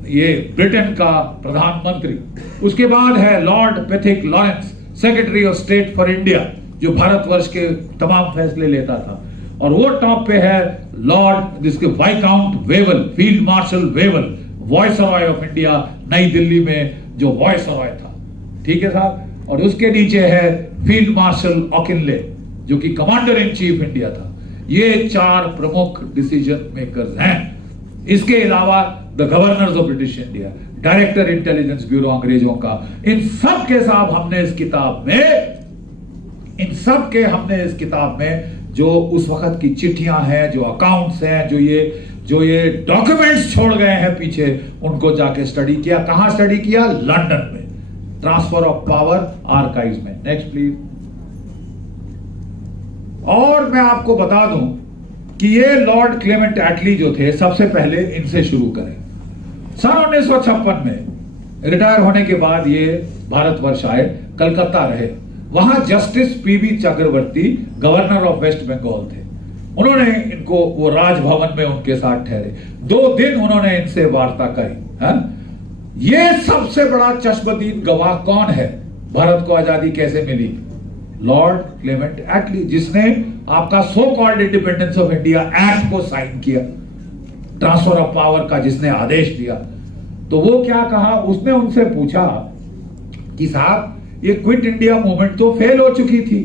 ये ब्रिटेन का प्रधानमंत्री। उसके बाद है Lord Pethick Lawrence, secretary of state for India, जो भारतवर्ष के तमाम फैसले लेता था। और वो टॉप पे है लॉर्ड जिसके Viscount Wavell, field marshal Wavell, viceroy of India, नई दिल्ली में जो वॉयसरॉय था, ठीक है साहब। और उसके नीचे है फील्ड मार्शल ऑकिनले, जो कि कमांडर इन चीफ इंडिया था। ये चार प्रमुख डिसीजन मेकर्स हैं। इसके अलावा the governors of British India, director intelligence bureau अंग्रेजों का, इन सब के साथ हमने इस किताब में जो उस वक्त की चिट्ठियां हैं, जो अकाउंट्स हैं, जो ये डॉक्यूमेंट्स छोड़ गए हैं पीछे, उनको जाके स्टडी किया। कहां स्टडी किया? लंदन में, ट्रांसफर ऑफ पावर आर्काइव्स में। Next please. और मैं आपको बता दूं कि ये लॉर्ड क्लेमेंट एटली जो थे, सबसे पहले इनसे शुरू करें। सन 1956 में रिटायर होने के बाद ये भारतवर्ष आए, कलकत्ता रहे। वहां justice P B Chakravarti governor of West Bengal थे। उन्होंने इनको, वो राजभवन में उनके साथ ठहरे, 2 दिन उन्होंने इनसे वार्ता करी। है ये सबसे बड़ा चश्मदीद गवाह कौन है, भारत को आजादी कैसे मिली? लॉर्ड क्लेमेंट एटली, जिसने आपका so called independence of India act को साइन किया, ट्रांसफर ऑफ पावर का जिसने आदेश दिया। तो वो क्या कहा, उसने उनसे पूछा कि साहब ये क्विट इंडिया मूवमेंट तो फेल हो चुकी थी,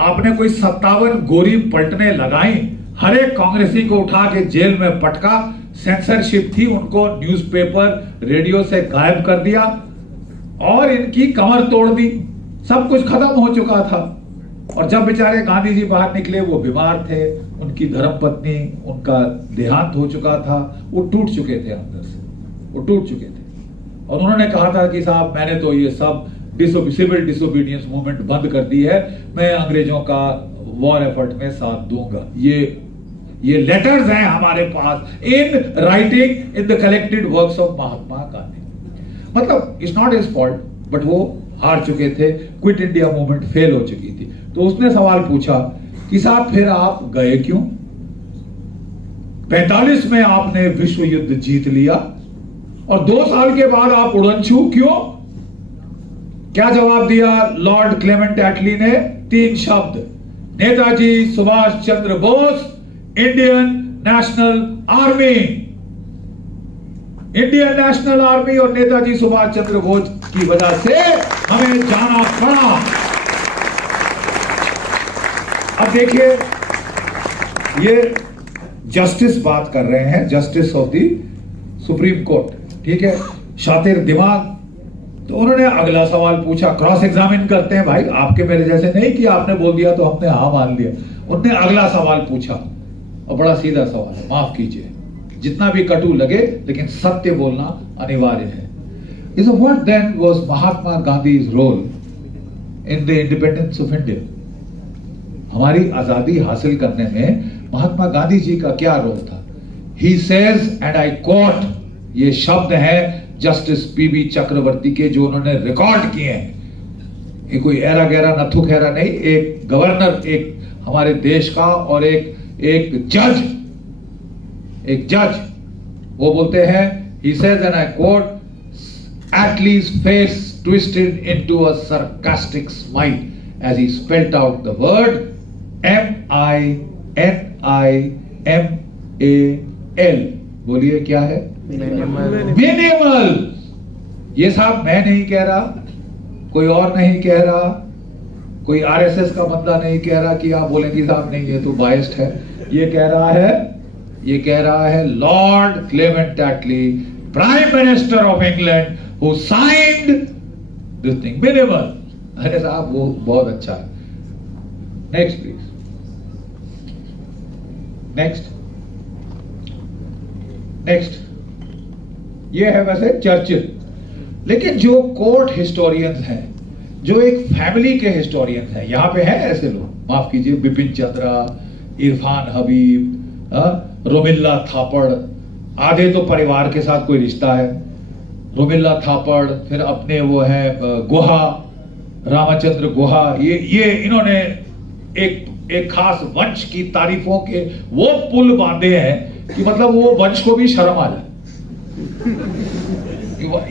आपने कोई 57 गोरी पलटने लगाई, हर एक कांग्रेसी को उठा के जेल में पटका, सेंसरशिप थी, उनको न्यूज़पेपर रेडियो से गायब कर दिया और इनकी कमर तोड़ दी, सब कुछ खत्म हो चुका था। और जब बेचारे गांधी जी बाहर निकले, वो बीमार थे, उनकी धर्मपत्नी, उनका देहांत हो चुका था, वो टूट चुके थे अंदर से, वो टूट चुके थे। और उन्होंने कहा था कि साहब मैंने तो ये सब सिविल डिसोबीडियंस मूवमेंट बंद कर दी है, मैं अंग्रेजों का वॉर एफर्ट में साथ दूंगा। ये लेटर्स हैं हमारे पास in writing in the collected works of Mahatma Gandhi. मतलब it's not his fault, but वो हार चुके थे, क्विट इंडिया मूवमेंट फेल हो चुकी थी। तो उसने सवाल पूछा कि साहब फिर आप गए क्यों? 45 में आपने विश्व युद्ध जीत लिया और 2 साल के बाद आप उड़नछू क्यों? क्या जवाब दिया लॉर्ड क्लेमेंट एटली ने? 3 शब्द, Netaji Subhash Chandra Bose, Indian National Army. Indian National Army और नेताजी सुभाष चंद्र बोस की वजह से हमें जाना पड़ा। अब देखिए, ये जस्टिस बात कर रहे हैं, justice of the supreme court, ठीक है, शातिर दिमाग। तो उन्होंने अगला सवाल पूछा, क्रॉस एग्जामिन करते हैं भाई, आपके मेरे जैसे नहीं कि आपने बोल दिया तो हमने हाँ मान लिया। उन्होंने अगला सवाल पूछा और बड़ा सीधा सवाल है, माफ कीजिए जितना भी कटु लगे, लेकिन सत्य बोलना अनिवार्य है। Is what then was Mahatma Gandhi's role in the independence of India? हमारी आजादी हासिल करने में महात्मा गांधी जी का क्या रोल था? He says and I quote, ये शब्द हैं जस्टिस पीबी चक्रवर्ती के, जो उन्होंने रिकॉर्ड किए हैं। ये कोई एरा गैरा नथु खेरा नहीं, एक गवर्नर, एक हमारे देश का, और एक जज, वो बोलते हैं, he says and I quote, Attlee's face twisted into a sarcastic smile as he spelled out the word MINIMAL। बोलिए क्या है? मिनिमल। ये साहब मैं नहीं कह रहा, कोई और नहीं कह रहा, कोई आरएसएस का बंदा नहीं कह रहा कि आप बोलेंगे साहब नहीं ये तो बायस्ड है। ये कह रहा है Lord Clement Attlee, prime minister of England, who signed this thing, minimal. अरे साहब वो बहुत अच्छा है। Next please, next. नेक्स्ट, ये है वैसे चर्चिल, लेकिन जो कोर्ट हिस्टोरियंस हैं, जो एक फैमिली के हिस्टोरियंस हैं, यहां पे हैं ऐसे लोग, माफ कीजिए, बिपिन चंद्रा, इरफान हबीब, रोमिल्ला थापड़, आधे तो परिवार के साथ कोई रिश्ता है, रोमिल्ला थापड़, फिर अपने वो है गुहा, रामचंद्र गुहा, ये इन्होंने एक खास वंश की तारीफों के वो पुल बांधे हैं कि मतलब वो वंश को भी शर्म आ जाए।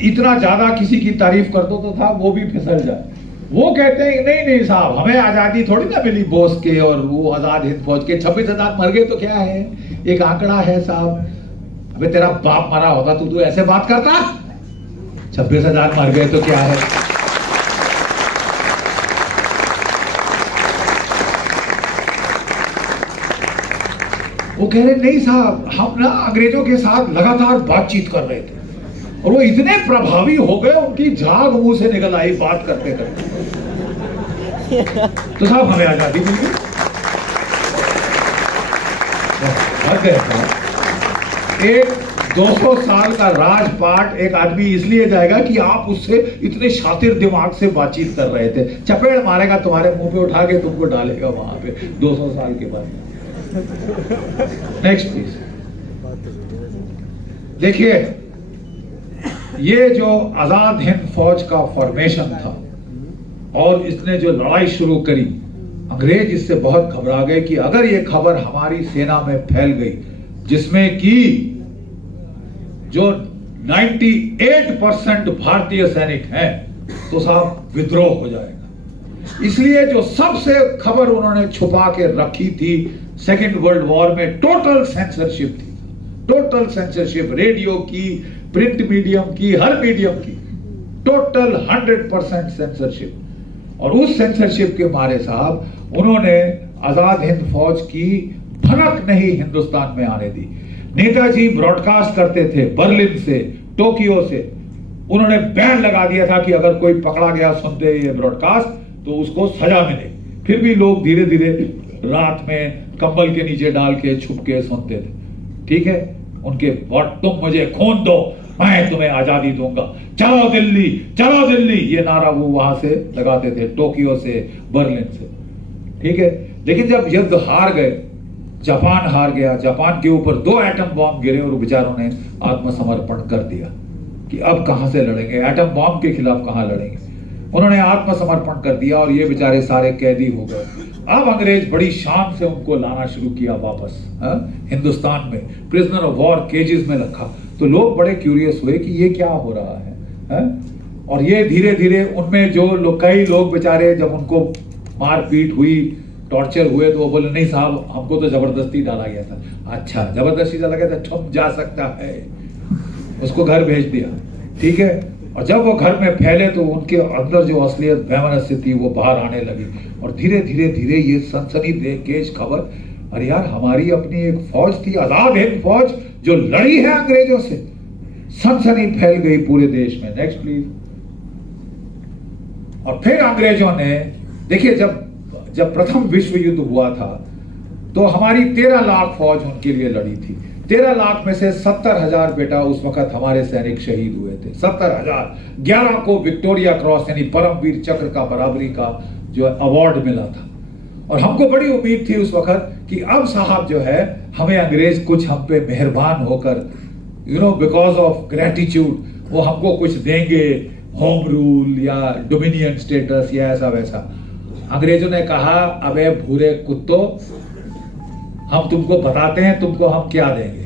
इतना ज्यादा किसी की तारीफ कर दो तो था वो भी फिसल जाए। वो कहते हैं नहीं साहब, हमें आजादी थोड़ी ना मिली बोस के और वो आजाद हिंद फौज के, 26,000 मर गए तो क्या है, एक आंकड़ा है साहब। अबे तेरा बाप मरा होता तू ऐसे बात करता, 26,000 मर गए तो क्या है। वो कह रहे नहीं साहब, हम ना अंग्रेजों के साथ लगातार बातचीत कर रहे थे और वो इतने प्रभावी हो गए, उनकी झाग मुंह से निकल आई बात करते करते, तो साहब हमें आजादी मिल गई। एक 200 साल का राजपाट एक आदमी इसलिए जाएगा कि आप उससे इतने शातिर दिमाग से बातचीत कर रहे थे, चपेड़ मारेगा तुम्हारे मुंह पे उठा के तुमको डालेगा वहां पे 200 साल के बाद। Next please. देखिए, ये जो आजाद हिंद फौज का फॉर्मेशन था और इसने जो लड़ाई शुरू करी, अंग्रेज इससे बहुत घबरा गए कि अगर ये खबर हमारी सेना में फैल गई, जिसमें कि जो 98% भारतीय सैनिक हैं, तो साहब विद्रोह हो जाएगा। इसलिए जो सबसे खबर उन्होंने छुपा के रखी थी, सेकेंड वर्ल्ड वॉर में टोटल सेंसरशिप थी, टोटल सेंसरशिप, रेडियो की, प्रिंट मीडियम की, हर मीडियम की, टोटल 100% सेंसरशिप। और उस सेंसरशिप के मारे साहब उन्होंने आजाद हिंद फौज की भनक नहीं हिंदुस्तान में आने दी। नेताजी ब्रॉडकास्ट करते थे बर्लिन से, टोक्यो से, उन्होंने बैन लगा दिया था कि अगर कोई पकड़ा गया सुनते ये ब्रॉडकास्ट तो उसको सजा मिले। फिर भी लोग धीरे धीरे रात में कंबल के नीचे डाल के छुप के सुनते थे। ठीक है, उनके तुम मुझे खून दो, मैं तुम्हें आजादी दूंगा, चलो दिल्ली, चलो दिल्ली, ये नारा वो वहां से लगाते थे, टोक्यो से, बर्लिन से। ठीक है, लेकिन जब युद्ध हार गए, जापान हार गया, जापान के ऊपर 2 एटम बॉम्ब गिरे और बेचारों ने आत्मसमर्पण कर दिया कि अब कहां से लड़ेंगे, एटम बॉम्ब के खिलाफ कहां लड़ेंगे। उन्होंने आत्मसमर्पण कर दिया और ये बेचारे सारे कैदी हो गए। अब अंग्रेज बड़ी शान से उनको लाना शुरू किया वापस हिंदुस्तान में, प्रिजनर ऑफ वॉर केजेस में रखा। तो लोग बड़े क्यूरियस हुए कि ये क्या हो रहा है? और ये धीरे धीरे उनमें जो कई लोग बेचारे, जब उनको मारपीट हुई, टॉर्चर हुए, तो वो बोले नहीं साहब, हमको तो जबरदस्ती डाला गया था। अच्छा, जबरदस्ती डाला गया था, ठुक जा सकता है, उसको घर भेज दिया। ठीक है, और जब वो घर में फैले तो उनके अंदर जो असलियत वैमनस्य थी वो बाहर आने लगी और धीरे धीरे धीरे ये सनसनीखेज खबर, अरे यार हमारी अपनी एक फौज थी, आजाद हिंद फौज, जो लड़ी है अंग्रेजों से, सनसनी फैल गई पूरे देश में। Next please. और फिर अंग्रेजों ने, देखिए, जब प्रथम विश्व युद्ध हुआ था तो हमारी 13 लाख फौज उनके लिए लड़ी थी। 13 लाख में से 70,000 बेटा उस वक्त हमारे सैनिक शहीद हुए थे, 70,000। 11 को विक्टोरिया क्रॉस यानी परमवीर चक्र का बराबरी का जो अवार्ड मिला था। और हमको बड़ी उम्मीद थी उस वक्त कि अब साहब जो है, हमें अंग्रेज कुछ हम पे मेहरबान होकर, बिकॉज ऑफ ग्रेटिट्यूड, वो हमको कुछ देंगे, होम रूल या डोमिनियन स्टेटस या ऐसा वैसा। अंग्रेजों ने कहा, अबे भूरे कुत्तों, हम तुमको बताते हैं तुमको हम क्या देंगे।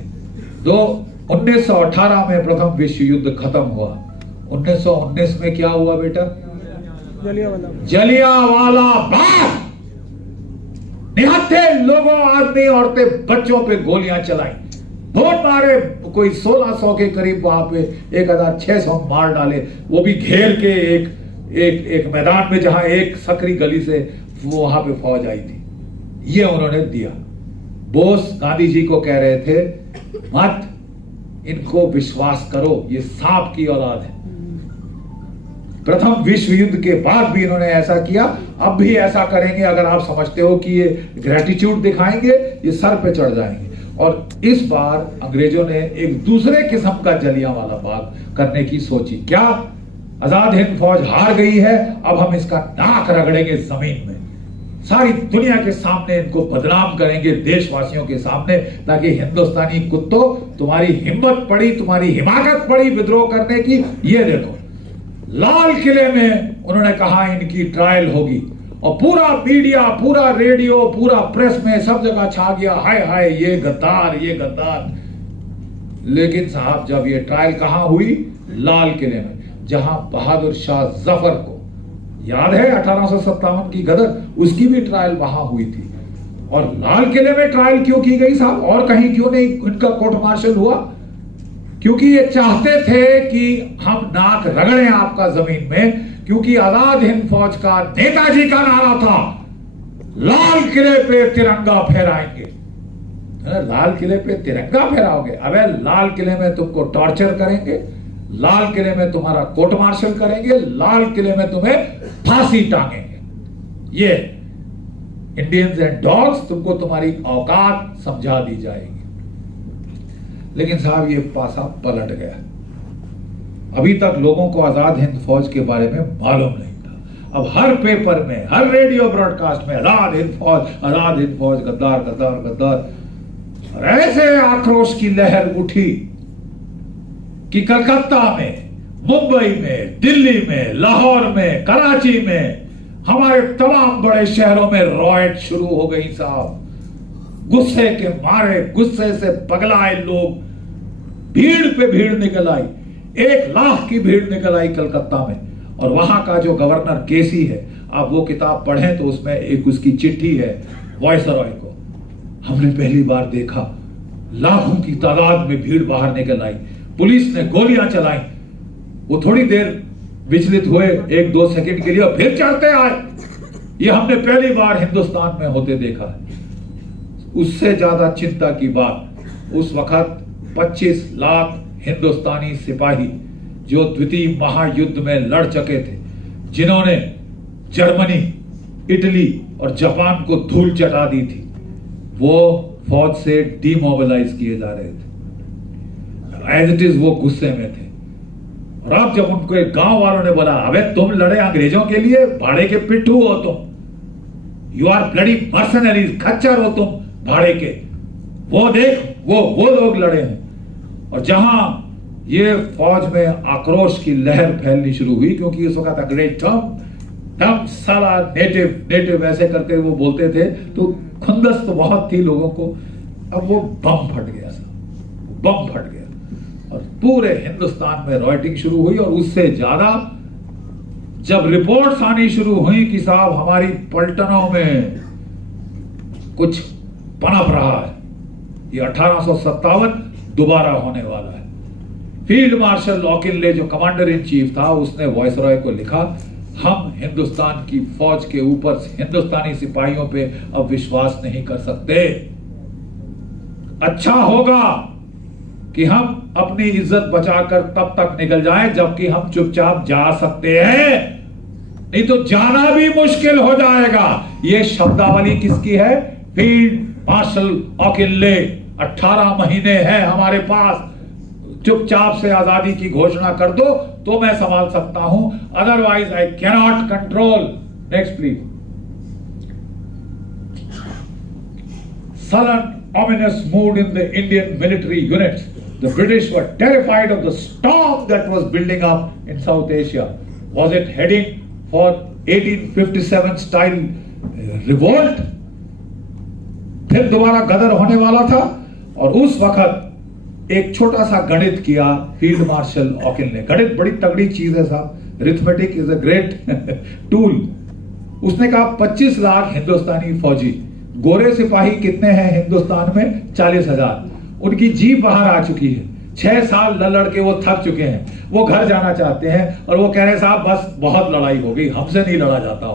तो 1918 में प्रथम विश्व युद्ध खत्म हुआ। 1919 में क्या हुआ बेटा? जलियांवाला बाग। निहत्थे लोगों, आदमी, औरतें, बच्चों पे गोलियां चलाई, बहुत मारे, कोई 1600 के करीब, वहां पे 1600 मार डाले, वो भी घेर के एक मैदान में जहां एक सकरी गली से वहां पे फौज आई थी। ये उन्होंने दिया। बोस गांधी जी को कह रहे थे, मत इनको विश्वास करो, ये सांप की औलाद है। प्रथम विश्व युद्ध के बाद भी इन्होंने ऐसा किया, अब भी ऐसा करेंगे। अगर आप समझते हो कि ये ग्रेटिट्यूड दिखाएंगे, ये सर पे चढ़ जाएंगे। और इस बार अंग्रेजों ने एक दूसरे किस्म का जलियांवाला बाग करने की सोची। क्या? आजाद हिंद फौज हार गई है, अब हम इसका नाक रगड़ेंगे जमीन में, सारी दुनिया के सामने इनको बदनाम करेंगे, देशवासियों के सामने, ताकि हिंदुस्तानी कुत्तों तुम्हारी हिम्मत पड़ी, तुम्हारी हिमाकत पड़ी विद्रोह करने की। ये देखो, लाल किले में उन्होंने कहा इनकी ट्रायल होगी, और पूरा मीडिया, पूरा रेडियो, पूरा प्रेस में सब जगह छा गया, हाय हाय ये गद्दार, ये गद्दार। लेकिन साहब, जब ये ट्रायल कहां हुई? लाल किले में, जहां बहादुर शाह जफर को याद है 1857 की गदर, उसकी भी ट्रायल वहां हुई थी। और लाल किले में ट्रायल क्यों की गई साहब, और कहीं क्यों नहीं इनका कोर्ट मार्शल हुआ? क्योंकि ये चाहते थे कि हम नाक रगड़ें आपका जमीन में, क्योंकि आजाद हिंद फौज का नेताजी का नारा था, लाल किले पे तिरंगा फहराएंगे। लाल किले पे तिरंगा फहराओगे? अबे लाल किले में तुमको टॉर्चर करेंगे, लाल किले में तुम्हारा कोर्ट मार्शल करेंगे, लाल किले में तुम्हें फांसी टांगेंगे। ये इंडियंस एंड डॉग्स, तुमको तुम्हारी औकात समझा दी जाएगी। लेकिन साहब, ये पासा पलट गया। अभी तक लोगों को आजाद हिंद फौज के बारे में मालूम नहीं था। अब हर पेपर में, हर रेडियो ब्रॉडकास्ट में आजाद हिंद फौज, आजाद हिंद फौज, गद्दार गद्दार गद्दार। और ऐसे आक्रोश की लहर उठी कि कलकत्ता में, मुंबई में, दिल्ली में, लाहौर में, कराची में, हमारे तमाम बड़े शहरों में रॉयट शुरू हो गई साहब। गुस्से के मारे, गुस्से से पगलाए लोग, भीड़ पे भीड़ निकल आई, 1 लाख की भीड़ निकल आई कलकत्ता में। और वहां का जो गवर्नर केसी है, आप वो किताब पढ़ें तो उसमें एक उसकी चिट्ठी है वायसरॉय को। हमने पहली बार देखा, लाखों की तादाद में भीड़ बाहर निकल आई, पुलिस ने गोलियां चलाई, वो थोड़ी देर विचलित हुए 1-2 सेकंड के लिए और फिर चढ़ते आए। ये हमने पहली बार हिंदुस्तान में होते देखा है। उससे ज्यादा चिंता की बात, उस वक्त 25 लाख हिंदुस्तानी सिपाही जो द्वितीय महायुद्ध में लड़ चुके थे, जिन्होंने जर्मनी, इटली और जापान को धूल चटा दी थी, वो फौज से डीमोबिलाइज किए जा रहे थे। एज इट इज वो गुस्से में थे। और अब जब उनको एक गांव वालों ने बोला, अबे तुम लड़े अंग्रेजों के लिए, भाड़े के पिट्ठू हो तुम, यू आर ब्लडी मर्सनरीज, खच्चर हो तुम भाड़े के, वो देख वो लोग लड़े हैं। और जहां ये फौज में आक्रोश की लहर फैलनी शुरू हुई, क्योंकि उस वक्त अंग्रेज टम साला नेटिव ऐसे करके वो बोलते थे, तो खुंदस तो बहुत थी लोगों को। अब वो बम फट गया, बम फट गया और पूरे हिंदुस्तान में रॉयटिंग शुरू हुई। और उससे ज्यादा जब रिपोर्ट्स आनी शुरू हुई कि साहब हमारी पलटनों में कुछ पनप रहा है, ये 1857 दोबारा होने वाला है। फील्ड मार्शल लॉकिनले जो कमांडर इन चीफ था, उसने वायसरॉय को लिखा, हम हिंदुस्तान की फौज के ऊपर हिंदुस्तानी सिपाहियों पे अब विश्वास नहीं कर सकते। अच्छा होगा कि हम अपनी इज्जत बचाकर तब तक निकल जाएं जबकि हम चुपचाप जा सकते हैं, नहीं तो जाना भी मुश्किल हो जाएगा। ये शब्दावली किसकी है? Field marshal ऑकिनले। 18 महीने हैं हमारे पास, चुपचाप से आजादी की घोषणा कर दो तो मैं संभाल सकता हूं, otherwise I cannot control. Next please. Sullen, ominous mood in the Indian military units. The British were terrified of the storm that was building up in South Asia. Was it heading for 1857 style revolt? फिर दोबारा गदर होने वाला था। और उस वक्त एक छोटा सा गणित किया फील्ड मार्शल ऑकिन ने। गणित बड़ी तगड़ी चीज है साहब, arithmetic is a great tool. उसने कहा 25 लाख हिंदुस्तानी फौजी, गोरे सिपाही कितने हैं हिंदुस्तान में? 40,000। उनकी जीभ बाहर आ चुकी है, 6 साल लड़ के वो थक चुके हैं, वो घर जाना चाहते हैं और वो कह रहे साहब बस बहुत लड़ाई हो गई, हमसे नहीं लड़ा जाता।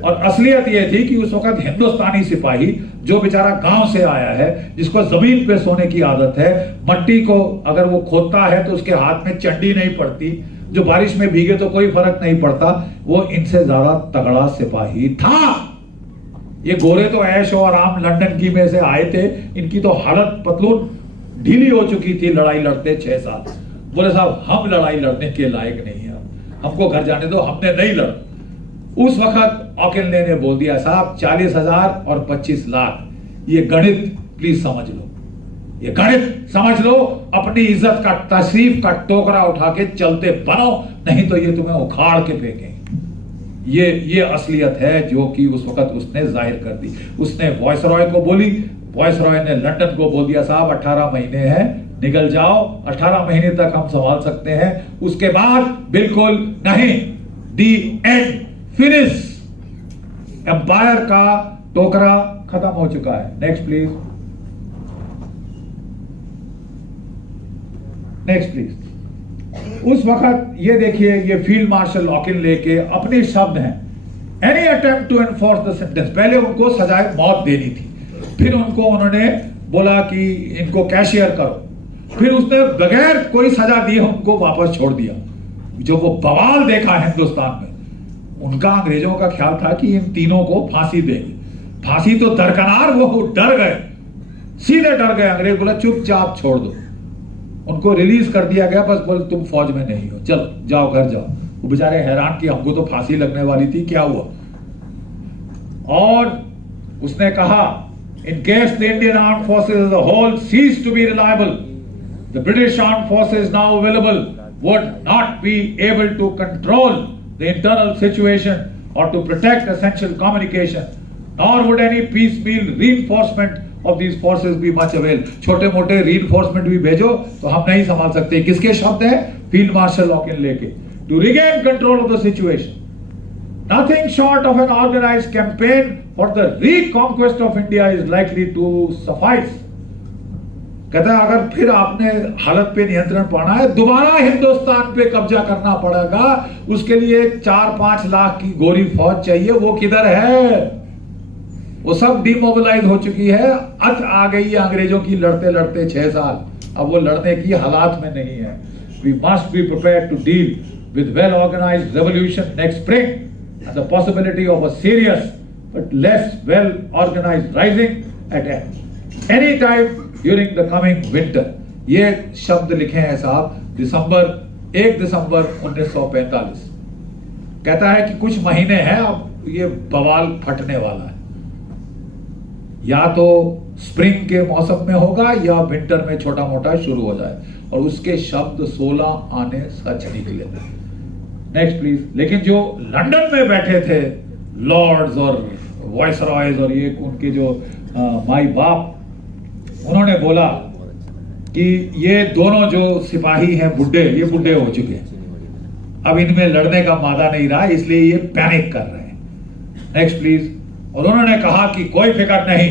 और असलियत ये थी कि उस वक्त हिंदुस्तानी सिपाही जो बेचारा गांव से आया है, जिसको जमीन पे सोने की आदत है, मट्टी को अगर वो खोदता है तो उसके हाथ में चंडी नहीं पड़ती, जो बारिश में भीगे तो कोई फर्क नहीं पड़ता, वो इनसे ज्यादा तगड़ा सिपाही था। ये गोरे तो ऐश और आराम लंदन की में से आए थे, इनकी तो हालत पतलून ढीली हो चुकी थी लड़ाई लड़ते 6 साल। बोले साहब हम लड़ाई लड़ने के लायक नहीं है, हमको घर जाने दो, हमने नहीं लड़ा। उस वक्त ऑकिनले ने बोल दिया साहब 40,000 और 25 लाख, ये गणित प्लीज समझ लो, ये गणित समझ लो, अपनी इज्जत का तशरीफ का टोकरा उठा के चलते बनो, नहीं तो ये तुम्हें उखाड़ के फेंकेंगे। ये असलियत है जो कि उस वक्त उसने जाहिर कर दी। उसने वॉइसरॉय को बोली, वॉइसरॉय ने लंदन को बोल दिया साहब 18 महीने हैं, निकल जाओ, 18 महीने तक हम संभाल सकते हैं, उसके बाद बिल्कुल नहीं, दी एंड फिनिश। एम्पायर का टोकरा खत्म हो चुका है। Next please, next please. उस वक्त ये देखिए, ये फील्ड मार्शल ऑकिनले के अपने शब्द हैं, any attempt to enforce the sentence, पहले उनको सजाए मौत देनी थी, फिर उनको उन्होंने बोला कि इनको कैशियर करो, फिर उसने बगैर कोई सजा दिए उनको वापस छोड़ दिया। जो वो बवाल देखा हिंदुस्तान में, उनका अंग्रेजों का ख्याल था कि इन तीनों को फांसी देंगे, फांसी तो दरकनार, वो डर गए, सीधे डर गए। अंग्रेज बोला चुपचाप छोड़ दो, उनको रिलीज कर दिया गया, बस बोल तुम फौज में नहीं हो, चलो जाओ घर जाओ। वो बेचारे हैरान कि हमको तो फांसी लगने वाली थी, क्या हुआ। और उसने कहा in case the Indian armed forces as a whole cease to be reliable, the British armed forces now available would not be able to control the internal situation or to protect essential communication, nor would any piecemeal reinforcement of these forces be much avail. छोटे मोटे reinforcement भी भेजो तो हम नहीं संभाल सकते। किसके शब्द हैं? फील्ड मार्शल ऑकिनले के। To regain control of the situation, nothing short of an organized campaign for the reconquest of India is likely to suffice. कहता है अगर फिर आपने हालत पे नियंत्रण पाना है, दोबारा हिंदुस्तान पे कब्जा करना पड़ेगा, उसके लिए 4-5 लाख की गोरी फौज चाहिए। वो किधर है? वो सब डिमोबिलाइज हो चुकी है, अत आ गई है अंग्रेजों की लड़ते लड़ते 6 साल, अब वो लड़ने की हालात में नहीं है। We must be prepared to deal with well organised revolution next spring and the possibility of a serious but less well organised rising at any time during the coming winter. ये शब्द लिखे हैं साहब 1 दिसंबर 1945। कहता है कि कुछ महीने हैं, अब ये बवाल फटने वाला है, या तो स्प्रिंग के मौसम में होगा या विंटर में छोटा मोटा शुरू हो जाए। और उसके शब्द 16 आने सच निकले। Next please. लेकिन जो लंदन में बैठे थे लॉर्ड्स और वॉइसरॉयज और ये उनके जो माई बाप, उन्होंने बोला कि ये दोनों जो सिपाही हैं बुड्ढे, ये बुड्ढे हो चुके हैं, अब इनमें लड़ने का मादा नहीं रहा, इसलिए ये पैनिक कर रहे हैं। Next please. और उन्होंने कहा कि कोई फिक्र नहीं,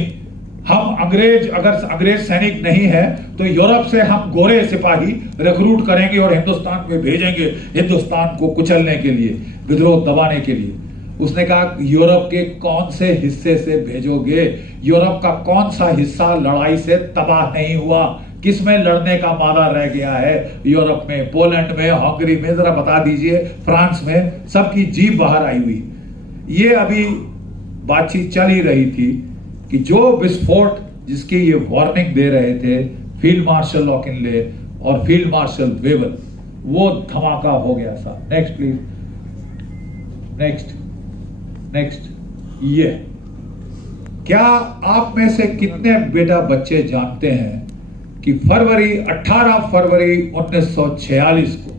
हम अगर अंग्रेज सैनिक नहीं है तो यूरोप से हम गोरे सिपाही रिक्रूट करेंगे और हिंदुस्तान में भेजेंगे, हिंदुस्तान को कुचलने के लिए, विद्रोह दबाने के लिए। उसने कहा यूरोप के कौन से हिस्से से भेजोगे? यूरोप का कौन सा हिस्सा लड़ाई से तबाह नहीं हुआ? किसमें लड़ने का मादा रह गया है? यूरोप में, पोलैंड में, हंगरी में, जरा बता दीजिए, फ्रांस में, सबकी जीभ बाहर आई हुई। ये अभी बातचीत चल ही रही थी कि जो विस्फोट जिसकी ये वार्निंग दे रहे थे फील्ड मार्शल ऑकिनले और फील्ड मार्शल वेवल, वो धमाका हो गया था। Next please. नेक्स्ट। ये क्या आप में से कितने बेटा बच्चे जानते हैं कि 18 फरवरी 1946 को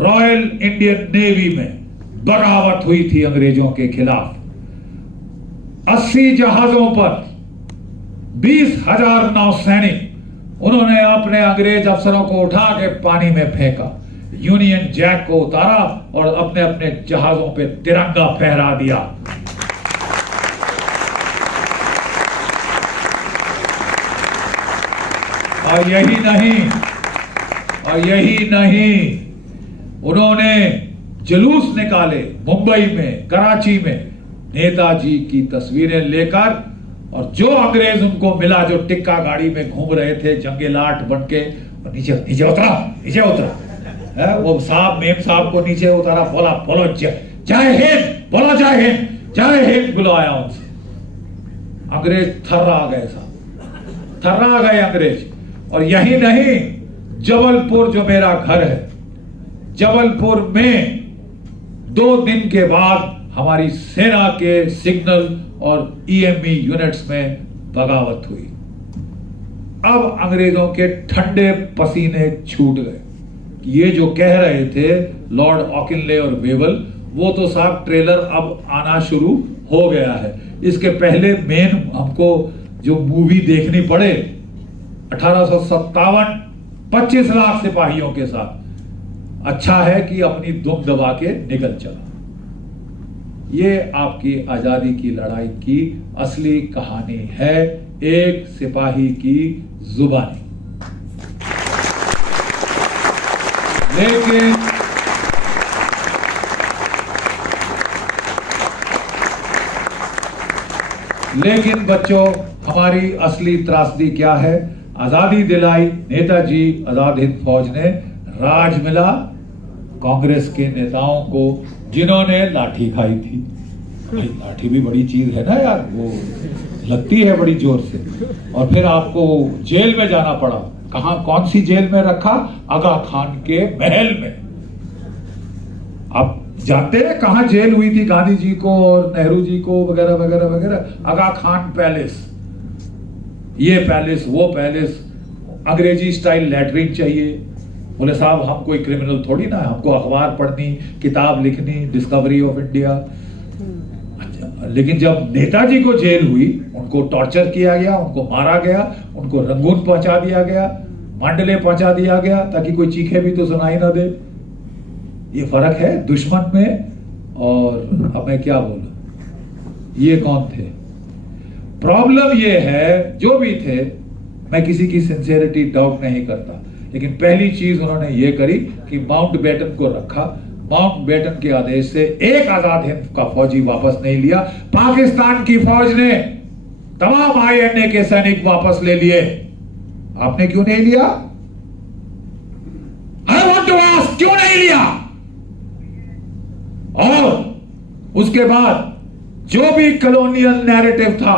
रॉयल इंडियन नेवी में बगावत हुई थी अंग्रेजों के खिलाफ। 80 जहाजों पर 20,000 नौसैनिक, उन्होंने अपने अंग्रेज अफसरों को उठा के पानी में फेंका, यूनियन जैक को उतारा और अपने अपने जहाजों पे तिरंगा फहरा दिया। और यही नहीं, उन्होंने जुलूस निकाले मुंबई में, कराची में, नेताजी की तस्वीरें लेकर, और जो अंग्रेज उनको मिला जो टिक्का गाड़ी में घूम रहे थे जंगेलाट बनके, नीचे उतरा है, वो साहब मेम साहब को नीचे उतारा, बोला बोलो जय हिंद, बोलो जय हिंद, जय हिंद बुलाया उनसे। अंग्रेज थर्रा गए साहब, थर्रा गए अंग्रेज। और यही नहीं, जबलपुर जो मेरा घर है, जबलपुर में 2 दिन के बाद हमारी सेना के सिग्नल और ईएमई यूनिट्स में बगावत हुई। अब अंग्रेजों के ठंडे पसीने छूट गए। ये जो कह रहे थे लॉर्ड ऑकिनले और वेवल, वो तो साहब ट्रेलर अब आना शुरू हो गया है। इसके पहले मेन हमको जो मूवी देखनी पड़े 1857 25 लाख सिपाहियों के साथ, अच्छा है कि अपनी दुम दबा के निकल चला। ये आपकी आजादी की लड़ाई की असली कहानी है, एक सिपाही की जुबानी। लेकिन बच्चों, हमारी असली त्रासदी क्या है? आजादी दिलाई नेताजी आजाद हिंद फौज ने, राज मिला कांग्रेस के नेताओं को जिन्होंने लाठी खाई थी। भाई लाठी भी बड़ी चीज है ना यार, वो लगती है बड़ी जोर से। और फिर आपको जेल में जाना पड़ा। कहां, कौन सी जेल में रखा? आगा खान के महल में। आप जानते हैं कहां जेल हुई थी गांधी जी को और नेहरू जी को वगैरह वगैरह वगैरह? आगा खान पैलेस। ये पैलेस, वो पैलेस, अंग्रेजी स्टाइल लैट्रिन चाहिए। बोले साहब हम कोई क्रिमिनल थोड़ी ना, हमको अखबार पढ़नी, किताब लिखनी, डिस्कवरी ऑफ इंडिया। लेकिन जब नेताजी को जेल हुई, उनको टॉर्चर किया गया, उनको मारा गया, उनको रंगून पहुंचा दिया गया, मांडले पहुंचा दिया गया, ताकि कोई चीखे भी तो सुनाई ना दे। ये फर्क है दुश्मन में और अब मैं क्या बोलूं, ये कौन थे? प्रॉब्लम ये है, जो भी थे, मैं किसी की सिंसियरिटी डाउट नहीं करता, लेकिन पहली चीज उन्होंने ये करी कि माउंटबेटन को रखा। माउंटबेटन के आदेश से एक आजाद हिंद का फौजी वापस नहीं लिया। पाकिस्तान की फौज ने तमाम आईएनए के सैनिक वापस ले लिए। आपने क्यों नहीं लिया? आई वांट टू आस्क, क्यों नहीं लिया? और उसके बाद जो भी कॉलोनियल नैरेटिव था,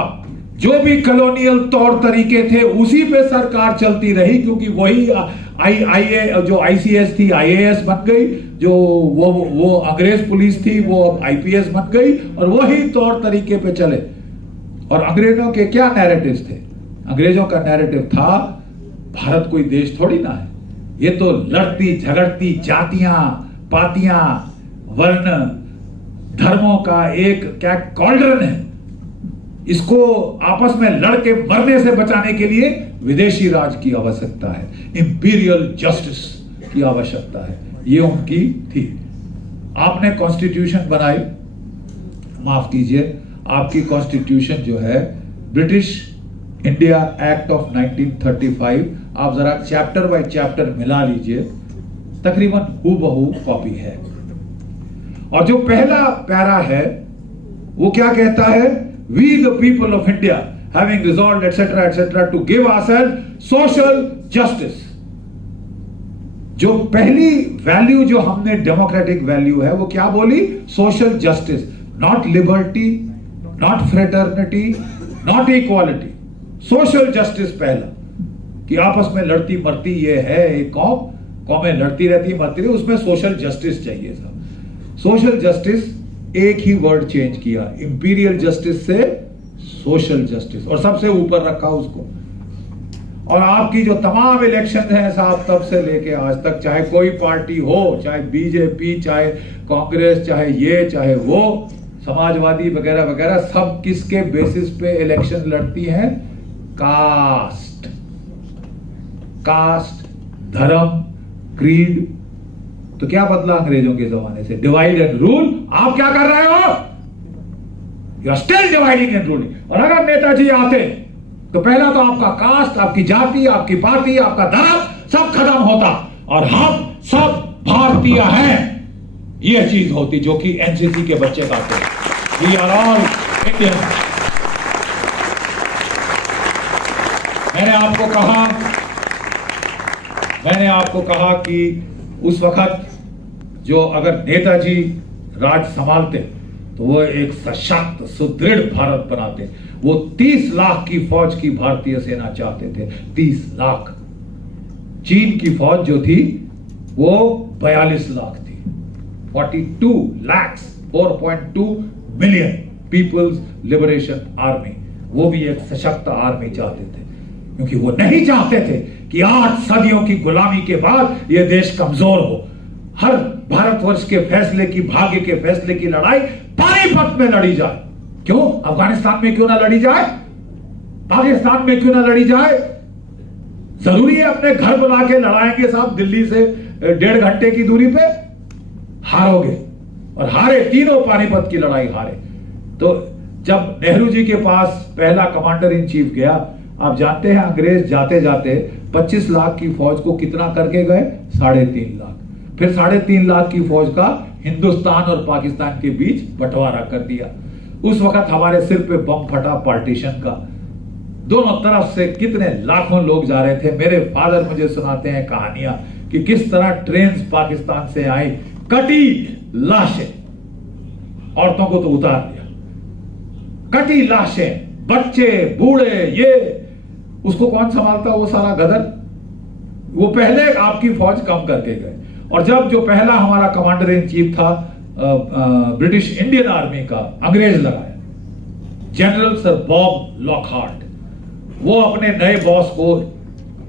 जो भी कॉलोनियल तौर तरीके थे, उसी पे सरकार चलती रही, क्योंकि वही जो आईसीएस थी आईएएस बन गई, जो वो अंग्रेज पुलिस थी वो अब आईपीएस बन गई, और वही तौर तरीके पे चले। और अंग्रेजों के क्या नैरेटिव्स थे? अंग्रेजों का नैरेटिव था भारत कोई देश थोड़ी ना है, ये तो लड़ती झगड़ती जातियां पातियां वर्ण धर्मों का एक क्या कॉल्ड्रन है। इसको आपस में लड़के मरने से बचाने के लिए विदेशी राज की आवश्यकता है, इंपीरियल जस्टिस की आवश्यकता है। ये उनकी थी। आपने कॉन्स्टिट्यूशन बनाई, माफ कीजिए, आपकी कॉन्स्टिट्यूशन जो है ब्रिटिश इंडिया एक्ट ऑफ 1935, आप जरा चैप्टर बाय चैप्टर मिला लीजिए, तकरीबन हूबहू कॉपी है। और जो पहला पैरा है वो क्या कहता है? We the people of India having resolved etc to give ourselves social justice। जो पहली वैल्यू जो हमने डेमोक्रेटिक वैल्यू है वो क्या बोली? Social justice, not liberty, not fraternity, not equality, social justice पहला, कि आपस में लड़ती मरती ये है एक कौमें लड़ती रहती मरती रही, उसमें सोशल जस्टिस चाहिए था। सोशल जस्टिस एक ही वर्ड चेंज किया, इंपीरियल जस्टिस से सोशल जस्टिस, और सबसे ऊपर रखा उसको। और आपकी जो तमाम इलेक्शन है साहब, तब से लेके आज तक, चाहे कोई पार्टी हो, चाहे बीजेपी, चाहे कांग्रेस, चाहे ये चाहे वो, समाजवादी वगैरह वगैरह, सब किसके बेसिस पे इलेक्शन लड़ती हैं? कास्ट, कास्ट, धर्म, क्रीड। तो क्या बदला अंग्रेजों के जमाने से? Divide and rule. आप क्या कर रहे हो? You are still dividing and ruling. और अगर नेताजी आते तो पहला तो आपका कास्ट, आपकी जाति, आपकी पार्टी, आपका धर्म सब खत्म होता, और हम सब भारतीय हैं, यह चीज होती जो कि एनसीसी के बच्चे गाते हैं। We are all Indian. मैंने आपको कहा कि उस वक्त जो अगर नेताजी राज संभालते तो वो एक सशक्त सुदृढ़ भारत बनाते, वो 30 लाख की फौज की भारतीय सेना चाहते थे, 30 लाख। चीन की फौज जो थी वो 42 लाख थी, 42 lakhs, 4.2 million people's liberation army, वो भी एक सशक्त आर्मी चाहते थे, क्योंकि वो नहीं चाहते थे कि 8 सदियों की गुलामी के बाद ये देश कमजोर हो। हर भारतवर्ष के फैसले की, भाग्य के फैसले की लड़ाई पानीपत में लड़ी जाए। क्यों अफगानिस्तान में क्यों ना लड़ी जाए, पाकिस्तान में क्यों ना लड़ी जाए? जरूरी है अपने घर बुला के लड़ाएंगे साहब, दिल्ली से 1.5 घंटे की दूरी पे हारोगे, और हारे, तीनों पानीपत की लड़ाई हारे। तो जब नेहरू जी के पास पहला कमांडर इन चीफ गया, आप जानते हैं अंग्रेज जाते जाते 25 लाख की फौज को कितना करके गए, 3.5 लाख। फिर 3.5 लाख की फौज का हिंदुस्तान और पाकिस्तान के बीच बंटवारा कर दिया। उस वक्त हमारे सिर पे बम फटा पार्टीशन का, दोनों तरफ से कितने लाखों लोग जा रहे थे। मेरे फादर मुझे सुनाते हैं कहानियां कि किस तरह ट्रेन पाकिस्तान से आई, कटी लाशें, औरतों को तो उतार दिया, कटी लाशें, बच्चे, बूढ़े, ये उसको कौन संभालता, वो सारा गदर। वो पहले आपकी फौज कम करके गए। और जब जो पहला हमारा कमांडर इन चीफ था ब्रिटिश इंडियन आर्मी का, अंग्रेज लगाया, जनरल सर बॉब लॉकहार्ट, वो अपने नए बॉस को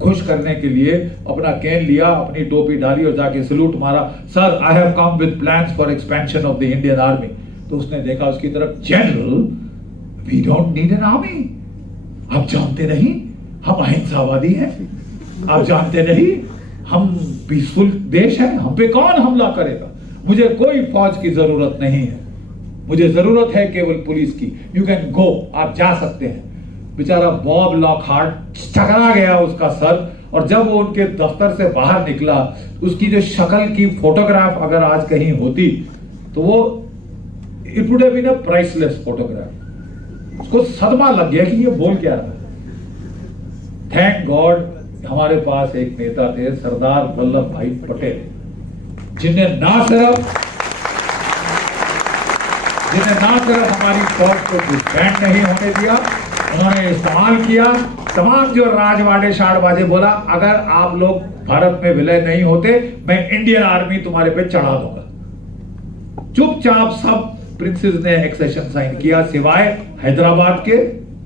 खुश करने के लिए अपना कैन लिया, अपनी टोपी डाली और जाके सैल्यूट मारा, sir I have come with plans for expansion of the Indian army. तो उसने देखा उसकी तरफ, general we don't need an army, आप जानते नहीं हम अहिंसावादी हैं, आप जानते नहीं हम पीसफुल देश है, हम पे कौन हमला करेगा, मुझे कोई फौज की जरूरत नहीं है, मुझे जरूरत है केवल पुलिस की, यू कैन गो, आप जा सकते हैं। बेचारा बॉब लॉकहार्ट चकरा गया उसका सर, और जब वो उनके दफ्तर से बाहर निकला, उसकी जो शक्ल की फोटोग्राफ अगर आज कहीं होती तो वो it would have been a priceless photograph. उसको सदमा लग गया कि ये बोल क्या रहा है। थैंक गॉड हमारे पास एक नेता थे, सरदार वल्लभ भाई पटेल, जिन्हें ना सिर्फ हमारी फौज को डिस्बैंड नहीं होने दिया, उन्होंने इस्तेमाल किया तमाम जो राजवाड़े शाड़बाजे, बोला अगर आप लोग भारत में विलय नहीं होते मैं इंडियन आर्मी तुम्हारे पे चढ़ा दूंगा। चुपचाप सब प्रिंसेस ने एक्सेशन साइन किया, सिवाय हैदराबाद के,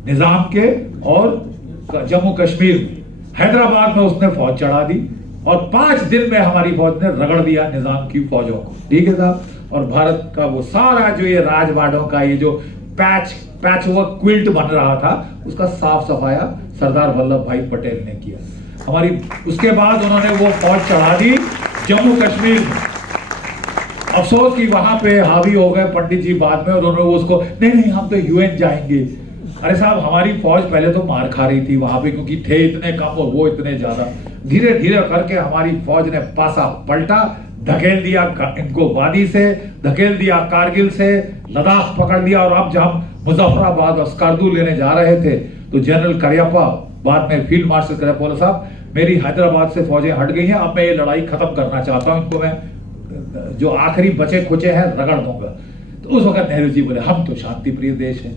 निजाम के और जम्मू कश्मीर में। हैदराबाद में उसने फौज चढ़ा दी और 5 दिन में हमारी फौज ने रगड़ दिया निजाम की फौजों को, ठीक है साहब। और भारत का वो सारा जो ये राजवाड़ों का ये जो पैच वर्क क्विल्ट बन रहा था, उसका साफ सफाया सरदार वल्लभ भाई पटेल ने किया हमारी। उसके बाद उन्होंने वो फौज चढ़ा दी जम्मू कश्मीर में। अफसोस कि वहां पे हावी हो गए पंडित जी बाद में, और उन्होंने उसको नहीं हम तो यूएन जाएंगे। अरे साहब हमारी फौज पहले तो मार खा रही थी वहां पे, क्योंकि थे इतने कम और वो इतने ज्यादा। धीरे धीरे करके हमारी फौज ने पासा पलटा, धकेल दिया इनको वादी से, धकेल दिया कारगिल से, लद्दाख पकड़ लिया। और अब जब हम मुजफ्फराबाद और स्कार्दू लेने जा रहे थे तो जनरल करियप्पा, बाद में फील्ड मार्शल करियप्पा, बोला साहब मेरी हैदराबाद से फौजें हट गई हैं, अब मैं ये लड़ाई खत्म करना चाहता हूं, इनको मैं जो आखिरी बचे खुचे हैं रगड़ दूंगा। तो उस वक्त नेहरू जी बोले हम तो शांति प्रिय देश है,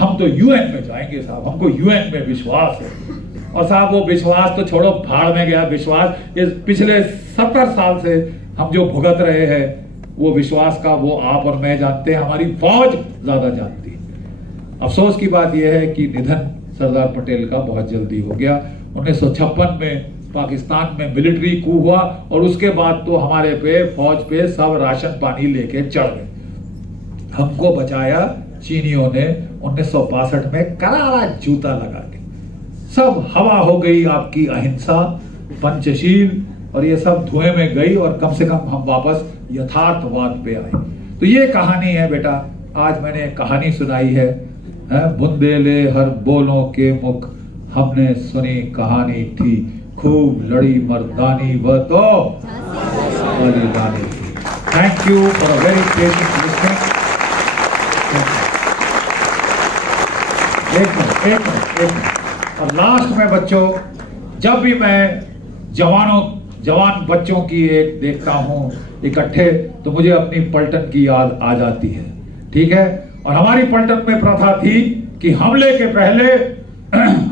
हम तो यूएन में जाएंगे साहब, हमको यूएन में विश्वास है। और साहब वो विश्वास तो छोड़ो, भाड़ में गया विश्वास। ये पिछले 70 साल से हम जो भुगत रहे हैं वो विश्वास का, वो आप और मैं जानते हैं, हमारी फौज ज्यादा जानती है। अफसोस की बात यह है कि निधन सरदार पटेल का बहुत जल्दी हो गया। 1956 में पाकिस्तान में मिलिट्री कू हुआ और उसके बाद तो हमारे पे फौज पे सब राशन पानी लेके चढ़ गए। हमको बचाया चीनियों ने 1962 में करारा जूता लगा के। सब हवा हो गई आपकी अहिंसा, पंचशील, और ये सब धुएं में गई, और कम से कम हम वापस यथार्थवाद पे आए। तो ये कहानी है बेटा, आज मैंने कहानी सुनाई है, बुंदेले हर बोलों के मुख, हमने सुनी कहानी थी, खूब लड़ी मर्दानी वह तो बलिदानी थी। Thank you for a very patient listening. एक मिनट। और लास्ट में बच्चों, जब भी मैं जवान बच्चों की एक देखता हूं इकट्ठे, तो मुझे अपनी पलटन की याद आ जाती है, ठीक है। और हमारी पलटन में प्रथा थी कि हमले के पहले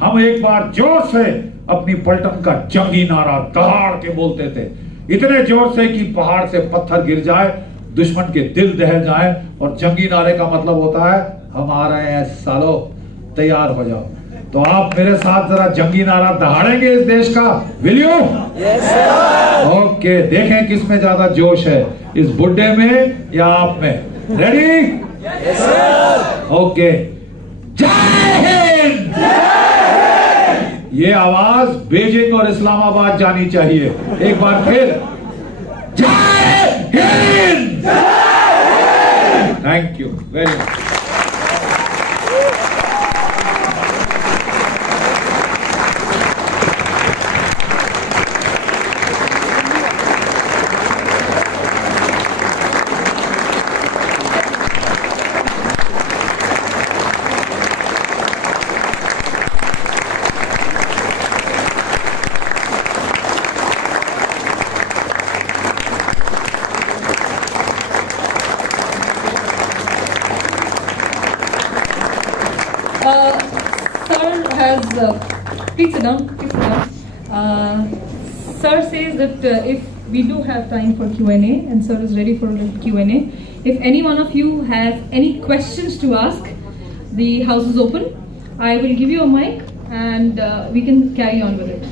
हम एक बार जोर से अपनी पलटन का जंगी नारा दहाड़ के बोलते थे, इतने जोर से कि पहाड़ से पत्थर गिर जाए, दुश्मन के दिल दहल जाए। और जंगी नारे का मतलब होता है हम आ रहे हैं सालों, तैयार हो जाओ। तो आप मेरे साथ जरा जंगी नारा दहाड़ेंगे इस देश का, विल यू? ओके, देखें किसमें ज्यादा जोश है, इस बुड्ढे में या आप में। रेडी? ओके, जय हिंद। ये आवाज बीजिंग और इस्लामाबाद जानी चाहिए। एक बार फिर, जय Hind. Thank you very much. Sir has, please sit down, please sit down. Sir says that if we do have time for Q&A, and sir is ready for Q&A. If any one of you have any questions to ask, the house is open. I will give you a mic and we can carry on with it.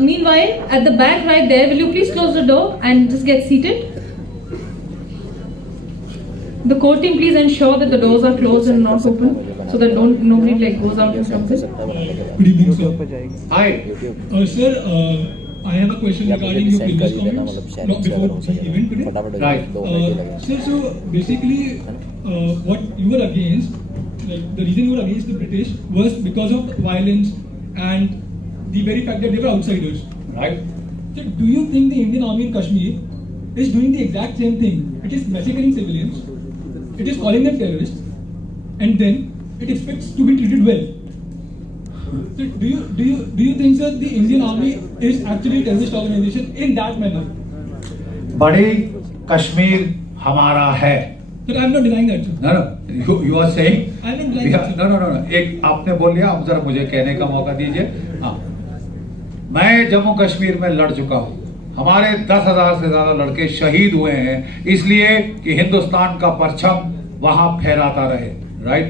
Meanwhile, at the back right there, will you please close the door and just get seated? The core team, please ensure that the doors are closed and not open, so that nobody like goes out and comes in. Good evening, sir. Hi. Sir, I have a question regarding your previous comments not before the event today. Right. Sir, so basically, what you were against, like the reason you were against the British was because of violence and the very fact that they were outsiders. Right. So, do you think the Indian army in Kashmir is doing the exact same thing? It is massacring civilians, it is calling them terrorists, and then it expects to be treated well. So do you think, sir, the Indian army is actually a terrorist organization in that manner? बड़ी कश्मीर हमारा है। Sir, I am not denying that, sir. No, you are saying? I am not denying that, sir. No. एक आपने बोल लिया, अब जरा मुझे कहने का मौका दीजिए। हाँ, मैं जम्मू कश्मीर में लड़ चुका हूँ। हमारे 10,000 से ज्यादा लड़के शहीद हुए हैं, इसलिए कि हिंदुस्तान का परचम वहां फहराता रहे। राइट,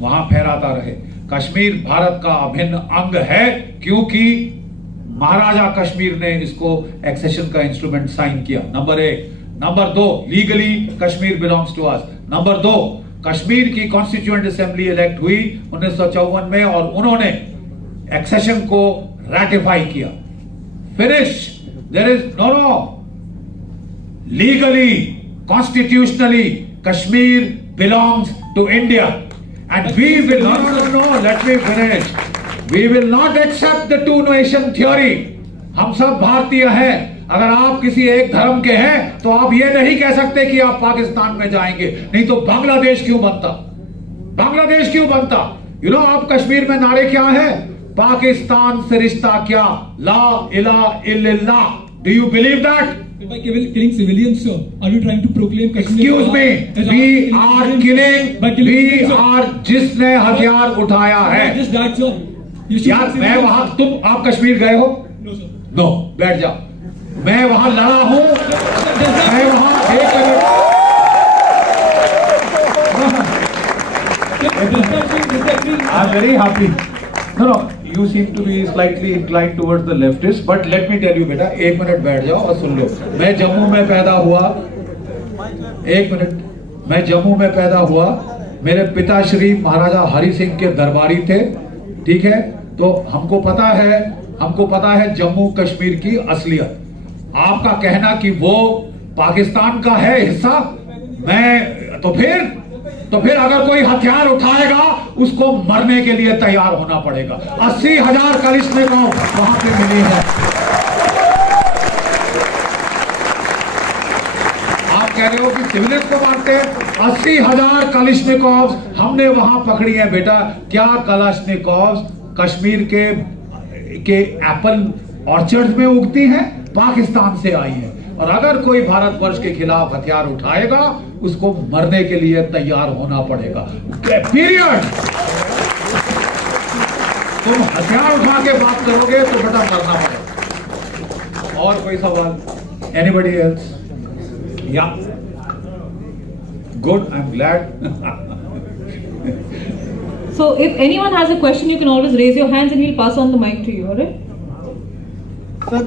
वहां फहराता रहे। कश्मीर भारत का अभिन्न अंग है, क्योंकि महाराजा कश्मीर ने इसको एक्सेशन का इंस्ट्रूमेंट साइन किया। Number 1। Number 2, legally Kashmir belongs to us. Number 2, Kashmir की कॉन्स्टिट्यूएंट असेंबली इलेक्ट हुई 1954 में और उन्होंने एक्सेशन को रैटिफाई किया। Finish. There is no. Legally, constitutionally, Kashmir belongs to India, and we will no. Let me finish. We will not accept the two-nation theory. हम सब भारतीय हैं। अगर आप किसी एक धर्म के हैं, तो आप ये नहीं कह सकते कि आप पाकिस्तान में जाएंगे। नहीं तो बांग्लादेश क्यों बनता? बांग्लादेश क्यों बनता? आप कश्मीर में नारे क्या है? पाकिस्तान से रिश्ता क्या? ला इलाहा इल्लल्लाह। Do you believe that? By killing civilians, sir, are you trying to proclaim Kashmir? Excuse me, we are killing. We are जिसने हथियार उठाया है। Just that, sir. यार मैं वहां, आप कश्मीर गए हो? No, sir. No, बैठ जाओ। मैं वहां लड़ा हूं। मैं वहां I'm very happy. No. You seem to be slightly inclined towards the leftist, but let me tell you बेटा, 1 मिनट बैठ जाओ और सुन लो। मैं जम्मू में पैदा हुआ। 1 मिनट। मैं जम्मू में पैदा हुआ। मेरे पिताश्री महाराजा हरि सिंह के दरबारी थे। ठीक है, तो हमको पता है जम्मू कश्मीर की असलियत। आपका कहना कि वो पाकिस्तान का है हिस्सा, मैं तो फिर अगर कोई हथियार उठाएगा, उसको मरने के लिए तैयार होना पड़ेगा। 80,000 कलिश्निकोव वहां पे मिली है। आप कह रहे हो कि सिविलियंस को मारते हैं। 80,000 कलिश्निकोव हमने वहां पकड़ी है बेटा। क्या कलिश्निकोव कश्मीर के एप्पल ऑर्चर्ड में उगती हैं? पाकिस्तान से आई है। और अगर कोई भारतवर्ष के खिलाफ हथियार उठाएगा, उसको मरने के लिए तैयार होना पड़ेगा। पीरियड। तुम हथियार उठा के बात करोगे तो बेटा मरना पड़ेगा। और कोई सवाल? Anybody else? या good, I am glad. So if anyone has a question, you can always raise your hands and we'll pass on the mic to you, alright? Sir,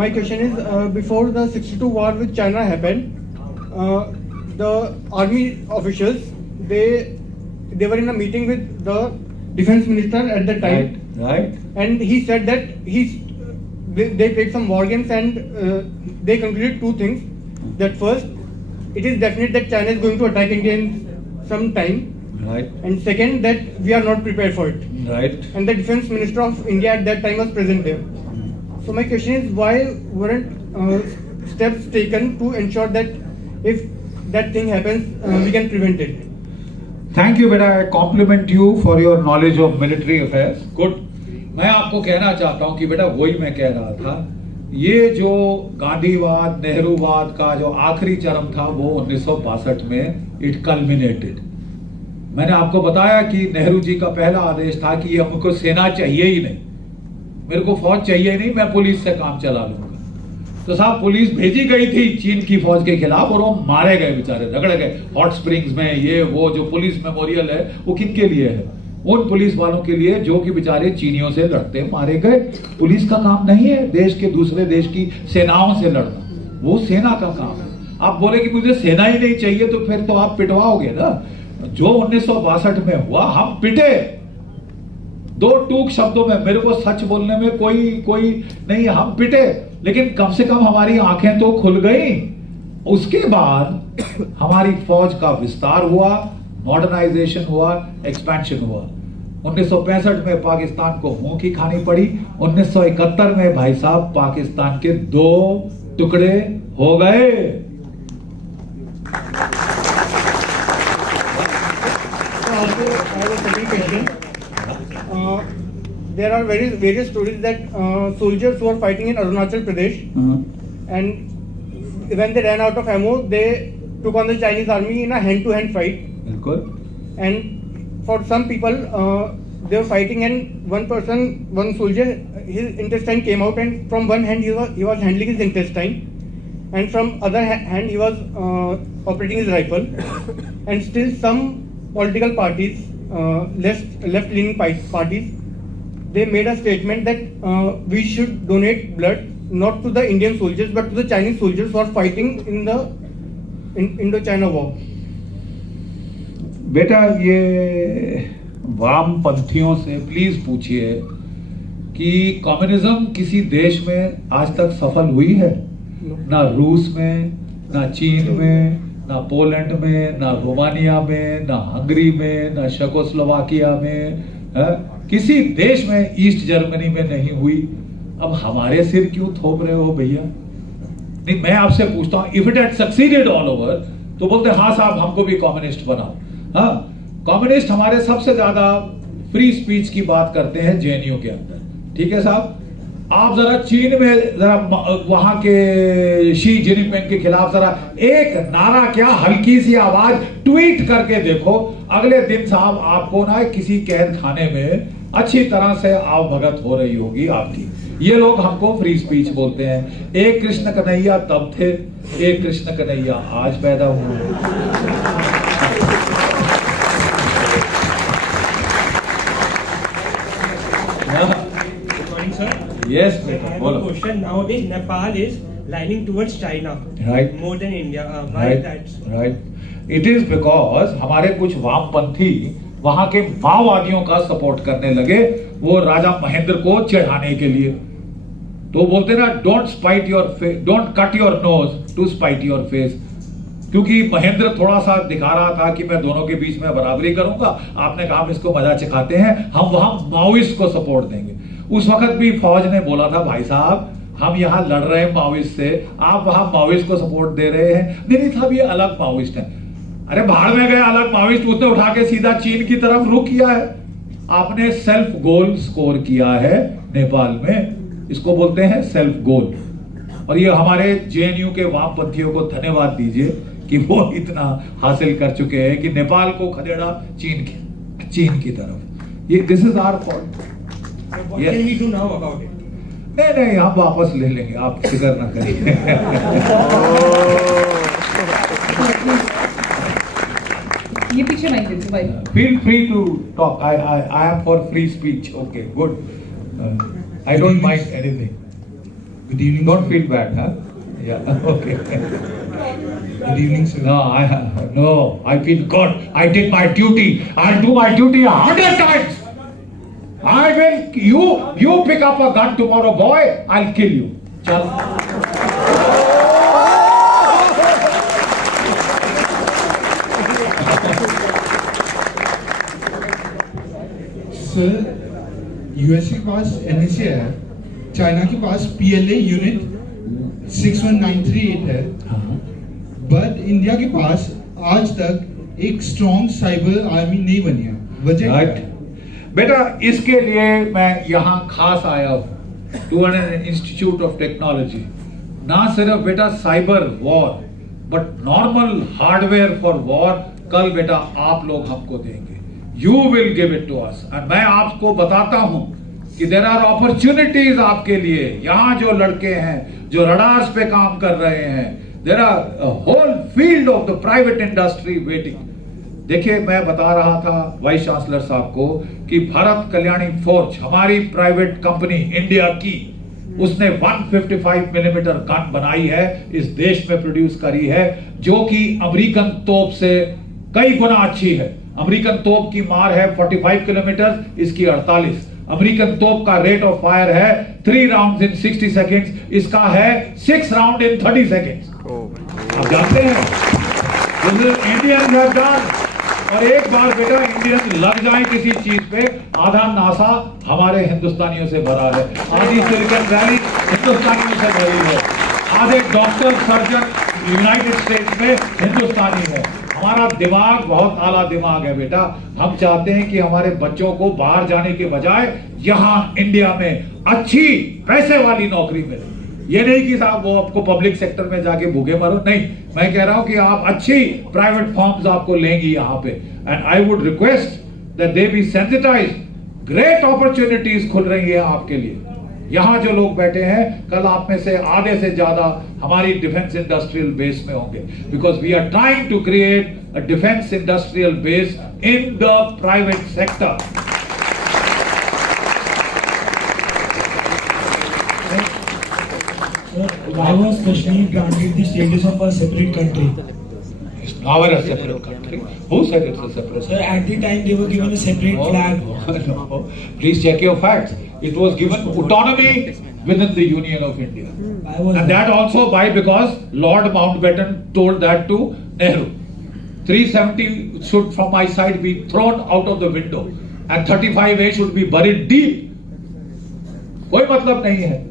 my question is, before the 62 war with China happened, the army officials, they were in a meeting with the defense minister at the time, right. and he said that they played some war games, and they concluded two things. That first, it is definite that China is going to attack India in some time, Right. and second, that we are not prepared for it. Right. And the defense minister of India at that time was present there. So my question is, why weren't steps taken to ensure that if that thing happens, we can prevent it? Thank you बेटा, I compliment you for your knowledge of military affairs. Good. मैं आपको कहना चाहता हूं कि बेटा वही मैं कह रहा था, ये जो गांधीवाद नेहरूवाद का जो आखिरी चरम था वो 1962 में इट कल्मिनेटेड। मैंने आपको बताया कि नेहरू जी का पहला आदेश था कि ये हमको सेना चाहिए ही नहीं, मेरे को फौज चाहिए ही नहीं, मैं पुलिस से काम चला लूंगा। तो साहब पुलिस भेजी गई थी चीन की फौज के खिलाफ और वो मारे गए बेचारे, रगड़े गए हॉट स्प्रिंग्स में। ये वो जो पुलिस मेमोरियल है वो किनके लिए है? उन पुलिस वालों के लिए जो कि बेचारे चीनियों से लड़ते मारे गए। पुलिस का काम नहीं है देश के दूसरे देश की सेनाओं से लड़ना, वो सेना का काम है। आप बोले कि मुझे सेना ही नहीं चाहिए तो फिर तो आप पिटवाओगे ना। जो 1962 में हुआ, हम पिटे। दो टूक शब्दों में, मेरे को सच बोलने में कोई नहीं, हम पिटे, लेकिन कम से कम हमारी आंखें तो खुल गई। उसके बाद हमारी फौज का विस्तार हुआ, मॉडर्नाइजेशन हुआ, एक्सपेंशन हुआ। 1965 में पाकिस्तान को मुंह की खानी पड़ी। 1971 में भाई साहब पाकिस्तान के 2 टुकड़े हो गए। Also, I have a second question. There are various stories that soldiers who are fighting in Arunachal Pradesh, and when they ran out of ammo, they took on the Chinese army in a hand-to-hand fight. बिल्कुल। And for some people, they were fighting, and one soldier, his intestine came out, and from one hand he was handling his intestine, and from other hand he was operating his rifle. And still some political parties, left-leaning parties, they made a statement that we should donate blood not to the Indian soldiers but to the Chinese soldiers who are fighting in the Indo-China war. बेटा ये वामपंथियों से please पूछिए कि communism किसी देश में आज तक सफल हुई है? ना रूस में, ना चीन में, ना पोलैंड में, ना रोमानिया में, ना हंगरी में, ना शेकोस्लोवाकिया में, किसी देश में, ईस्ट जर्मनी में नहीं हुई। अब हमारे सिर क्यों थोप रहे हो भैया? नहीं, मैं आपसे पूछता हूं, if it had succeeded all over तो बोलते हाँ साहब हमको भी कम्युनिस्ट बनाओ। हाँ, कम्युनिस्ट हमारे सबसे ज्यादा फ्री स्पीच की बात करते हैं जेएनयू के अंदर, ठीक है साहब। आप जरा चीन में जरा वहां के शी जिनपिंग के खिलाफ जरा एक नारा, क्या हल्की सी आवाज ट्वीट करके देखो, अगले दिन साहब आपको ना किसी कैद खाने में अच्छी तरह से आवभगत हो रही होगी आपकी। ये लोग हमको फ्री स्पीच बोलते हैं। एक कृष्ण कन्हैया तब थे, एक कृष्ण कन्हैया आज पैदा हुए। Yes, I have bolo. a question. Nowadays, Nepal is lining towards China, Right. more than India. Why Right, that? right. It is because हमारे कुछ वामपंथी वहां के माओवादियों का सपोर्ट करने लगे, वो राजा महेंद्र को चिढ़ाने के लिए। तो बोलते ना, don't spite your face, don't cut your nose to spite your face. क्योंकि महेंद्र थोड़ा सा दिखा रहा था कि मैं दोनों के बीच में बराबरी करूंगा, आपने कहा हम इसको मजा चखाते हैं, हम वहां माओइस्ट को सपोर्ट देंगे। उस वक्त भी फौज ने बोला था भाई साहब हम यहाँ लड़ रहे हैं माओइस्ट से, आप वहां माओइस्ट को सपोर्ट दे रहे हैं। नहीं साहब ये अलग माओइस्ट है। अरे भाड़ में गए अलग माओइस्ट, उसने उठा के सीधा चीन की तरफ रुख किया है। आपने सेल्फ गोल स्कोर किया है नेपाल में, इसको बोलते हैं सेल्फ गोल। और ये हमारे जेएनयू के वामपंथियों को धन्यवाद दीजिए कि वो इतना हासिल कर चुके हैं कि नेपाल को खदेड़ा चीन की तरफ। ये this is our fault. What Yes. can we do now about it? नहीं हम वापस ले लेंगे, आप फिक्र ना करिए. ये पीछे माइक दे भाई. Feel free to talk. I am for free speech. Okay, good. I don't mind anything. Good evening. Don't feel bad, huh? Yeah. Okay. Good evening, sir. No. I feel good. I did my duty. I'll do my duty 100 times. I will. You pick up a gun tomorrow, boy. I'll kill you. Chal. Sir, US के पास NSA है, China के पास PLA unit 61938 है, but India के पास आज तक एक strong cyber army नहीं बनी है. वजह क्या है? बेटा इसके लिए मैं यहाँ खास आया हूँ to an institute of technology. ना सिर्फ बेटा cyber war but normal hardware for war कल बेटा आप लोग हमको देंगे. You will give it to us. And मैं आपको बताता हूँ कि देयर आर अपॉर्चुनिटीज आपके लिए. यहाँ जो लड़के हैं जो रडार्स पे काम कर रहे हैं, there are whole field of the private industry waiting. देखिए मैं बता रहा था वाइस चांसलर साहब को कि भारत कल्याणी फोर्ज हमारी प्राइवेट कंपनी इंडिया की, उसने 155 मिलीमीटर गन बनाई है, इस देश में प्रोड्यूस करी है, जो कि अमेरिकन तोप से कई गुना अच्छी है. अमेरिकन तोप की मार है 45 किलोमीटर, इसकी 48. अमेरिकन तोप का रेट ऑफ फायर है 3 राउंड्स इन 60 सेकेंड्स, इसका है 6 राउंड इन 30 सेकेंड्स. आप जानते हैं इंडियन हैव डन. और एक बार बेटा इंडियन लग जाए किसी चीज पे, आधा नासा हमारे हिंदुस्तानियों से भरा है, आधी सिलिकॉन वैली हिंदुस्तानियों से भरी है, आधे डॉक्टर सर्जन यूनाइटेड स्टेट्स में हिंदुस्तानी है. हमारा दिमाग बहुत आला दिमाग है बेटा. हम चाहते हैं कि हमारे बच्चों को बाहर जाने के बजाय यहाँ इंडिया में अच्छी पैसे वाली नौकरी मिले. ये नहीं कि साहब वो आपको पब्लिक सेक्टर में जाके भूखे मरो, नहीं. मैं कह रहा हूं कि आप अच्छी प्राइवेट फर्म्स आपको लेंगी यहाँ पे. And I would request that they B sensitised. Great opportunities खुल रही है आपके लिए. यहाँ जो लोग बैठे हैं कल आप में से आधे से ज्यादा हमारी डिफेंस इंडस्ट्रियल बेस में होंगे, because we are trying to create a defence industrial base in the private sector. Why was Kashmir granted the status of a separate country? It's never a separate country. Who said it's a separate Sir, at the time they were given a separate flag. No. Please check your facts. It was given autonomy within the Union of India. Why was And that also because Lord Mountbatten told that to Nehru. 370 should from my side be thrown out of the window and 35A should be buried deep. कोई मतलब नहीं है.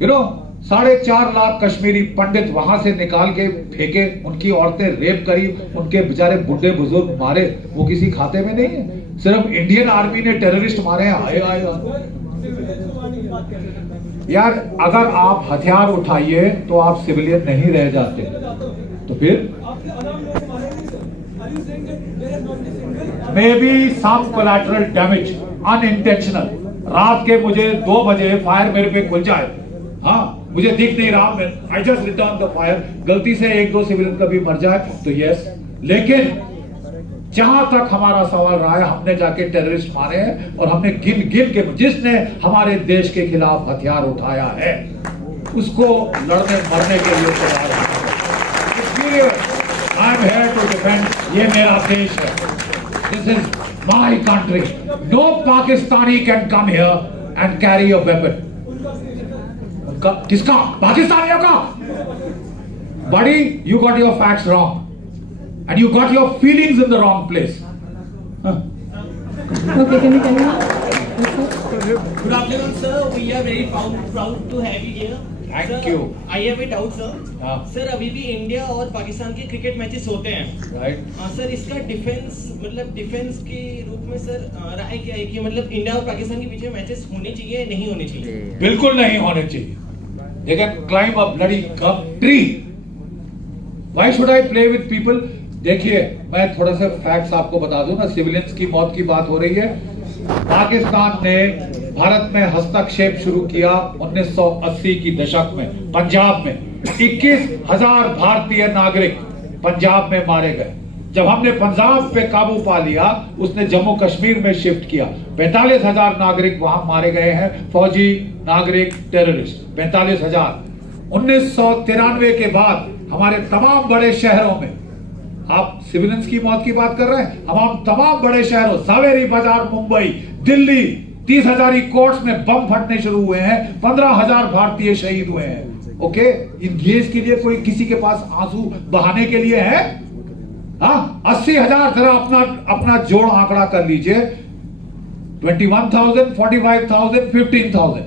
You know, 4.5 lakh Kashmiri पंडित वहां से निकाल के फेंके, उनकी औरतें रेप करी, उनके बेचारे बुढ़े बुजुर्ग मारे, वो किसी खाते में नहीं है. सिर्फ इंडियन आर्मी ने टेररिस्ट मारे हैं. आए यार, अगर आप हथियार उठाइए तो आप सिविलियन नहीं रह जाते. तो फिर maybe some collateral damage unintentional. रात के मुझे 2 बजे फायर मेरे पे खुल जाए, हाँ मुझे दिख नहीं रहा, मैं I just return the fire, गलती से 1-2 सिविलियन कभी मर जाए तो यस. लेकिन जहां तक हमारा सवाल रहा है, हमने जाके टेररिस्ट मारे हैं और हमने गिन के जिसने हमारे देश के खिलाफ हथियार उठाया है उसको लड़ने मरने के लिए तैयार है. इसलिए I am here to defend. ये मेरा देश है. This is my country. No Pakistani can come here and carry a weapon. किसका? पाकिस्तानियों का. बड़ी, you got your facts wrong and you got your feelings in the wrong place. Okay, can we Good afternoon, sir. We are very proud to have you here. Thank sir, you. I have a doubt, sir. हाँ. Sir अभी भी India और पाकिस्तान के cricket matches होते हैं. Right. Sir इसका defence के रूप में सर राय क्या है कि मतलब इंडिया और पाकिस्तान के बीच में मैचेस होने चाहिए या नहीं होने चाहिए? बिल्कुल नहीं होने चाहिए. They can climb a bloody tree. Why should I play with people? देखिए, मैं थोड़ा सा फैक्ट्स आपको बता दूं ना. सिविलियंस की मौत की बात हो रही है. पाकिस्तान ने भारत में हस्तक्षेप शुरू किया 1980 की दशक में पंजाब में 21,000 भारतीय नागरिक पंजाब में मारे गए। जब हमने पंजाब पे काबू पा लिया, उसने जम्मू कश्मीर में शिफ्ट किया। 45,000 नागरिक वहां मारे गए हैं, फौजी, नागरिक, टेररिस्ट, 45,000। 1993 के बाद हमारे तमाम बड़े शहरों में, आप सिविलियंस की मौत की बात कर रहे हैं, हम तमाम बड़े शहरों, सावेरी बाजार, मुंबई, दिल्ली, 30,000 कोर्ट्स में बम फटने शुरू हुए हैं, 15,000 भारतीय शहीद हुए हैं। ओके, इन देश के लिए कोई किसी के पास आंसू बहाने के लिए है? 80,000 जरा अपना जोड़ आंकड़ा कर लीजिए। 21,000, 45,000, 15,000,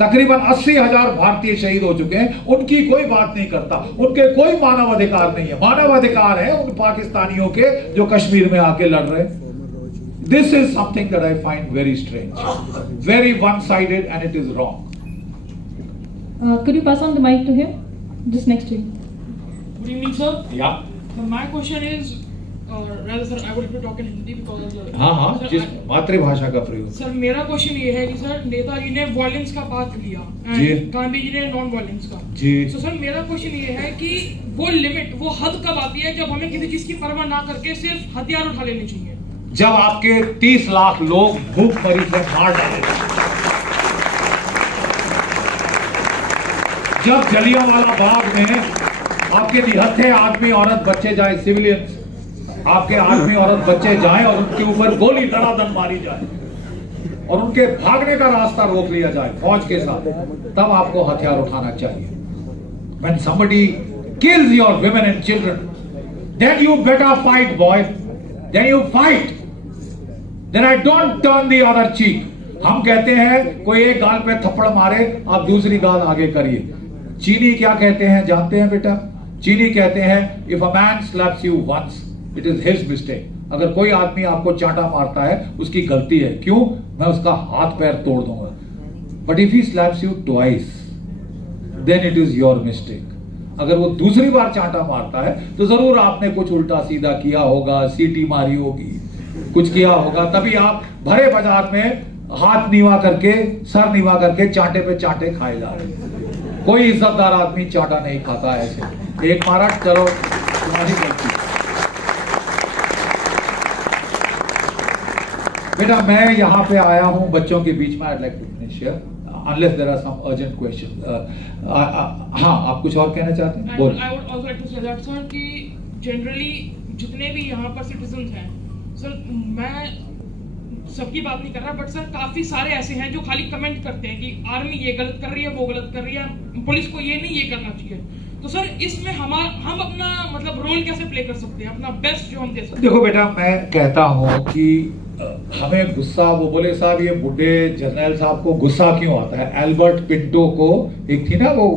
तकरीबन 80,000 भारतीय शहीद हो चुके हैं। उनकी कोई बात नहीं करता, उनके कोई मानव अधिकार नहीं है। मानव अधिकार है उन पाकिस्तानियों के जो कश्मीर में आके लड़ रहे हैं। This is something that I find very strange, very one-sided, and it is wrong. Could you pass on the mic to him? Just next to you. Good evening, sir. Yeah. My question is, rather sir, I would be talking Hindi because. हाँ, sir, जिस मातृभाषा का प्रयोग। Sir मेरा question ये है कि sir Netaji ने वॉयलेंस का पाथ लिया, जी। गांधी जी ने नॉन वॉयलेंस का। जी। तो सर मेरा क्वेश्चन ये है कि वो लिमिट, वो हद कब आती है जब हमें किसी चीज की परवाह ना करके सिर्फ हथियार उठा लेने चाहिए? जब आपके 30 लाख लोग भूखमरी से मार डाले, जब जलियांवाला बाग में आपके निहत्थे आदमी, औरत, बच्चे जाए, सिविलियंस, आपके आदमी, औरत, बच्चे जाएं और उनके ऊपर गोली धड़ाधड़ मारी जाए और उनके भागने का रास्ता रोक लिया जाए फौज के साथ, तब आपको हथियार उठाना चाहिए। When somebody kills your women and children, then you better fight, boy. Then you fight. Then I don't turn the other cheek. हम कहते हैं कोई एक गाल पे थप्पड़ मारे, आप दूसरी गाल आगे करिए। चीनी क्या कहते हैं जानते हैं बेटा? चीनी कहते हैं if a man slaps you once, it is his mistake. अगर कोई आदमी आपको चांटा मारता है, उसकी गलती है। क्यों? मैं उसका हाथ पैर तोड़ दूंगा। But if he slaps you twice, then it is your mistake. अगर वो दूसरी बार चांटा मारता है तो जरूर आपने कुछ उल्टा सीधा किया होगा, सीटी मारी होगी, कुछ किया होगा, तभी आप भरे बाजार में हाथ नीवा करके, सर नीवा करके चांटे पे चांटे खाए जा रहे हैं। कोई इज्जतदार आदमी चांटा नहीं खाता है ऐसे। एक मारा, चलो तुम्हारी गलती। बेटा मैं यहाँ पे आया हूँ बच्चों के बीच में। I'd like to finish here, unless there are some urgent questions. हाँ, आप कुछ और कहना चाहते हैं? बोल। I would also like to say that sir कि generally जितने भी यहाँ पर citizens हैं, सर मैं सबकी बात नहीं कर रहा, बट सर काफी सारे ऐसे हैं जो खाली कमेंट करते हैं कि आर्मी ये गलत कर रही है, वो गलत कर रही है, पुलिस को ये नहीं, ये करना चाहिए। तो सर इसमें हम अपना मतलब रोल कैसे प्ले कर सकते हैं, अपना बेस्ट जो हम दे सकते हैं? देखो बेटा, मैं कहता हूँ कि हमें गुस्सा, वो बोले साहब ये बुढ़े जर्नल साहब को गुस्सा क्यों आता है? एल्बर्ट पिंटो को, एक थी ना वो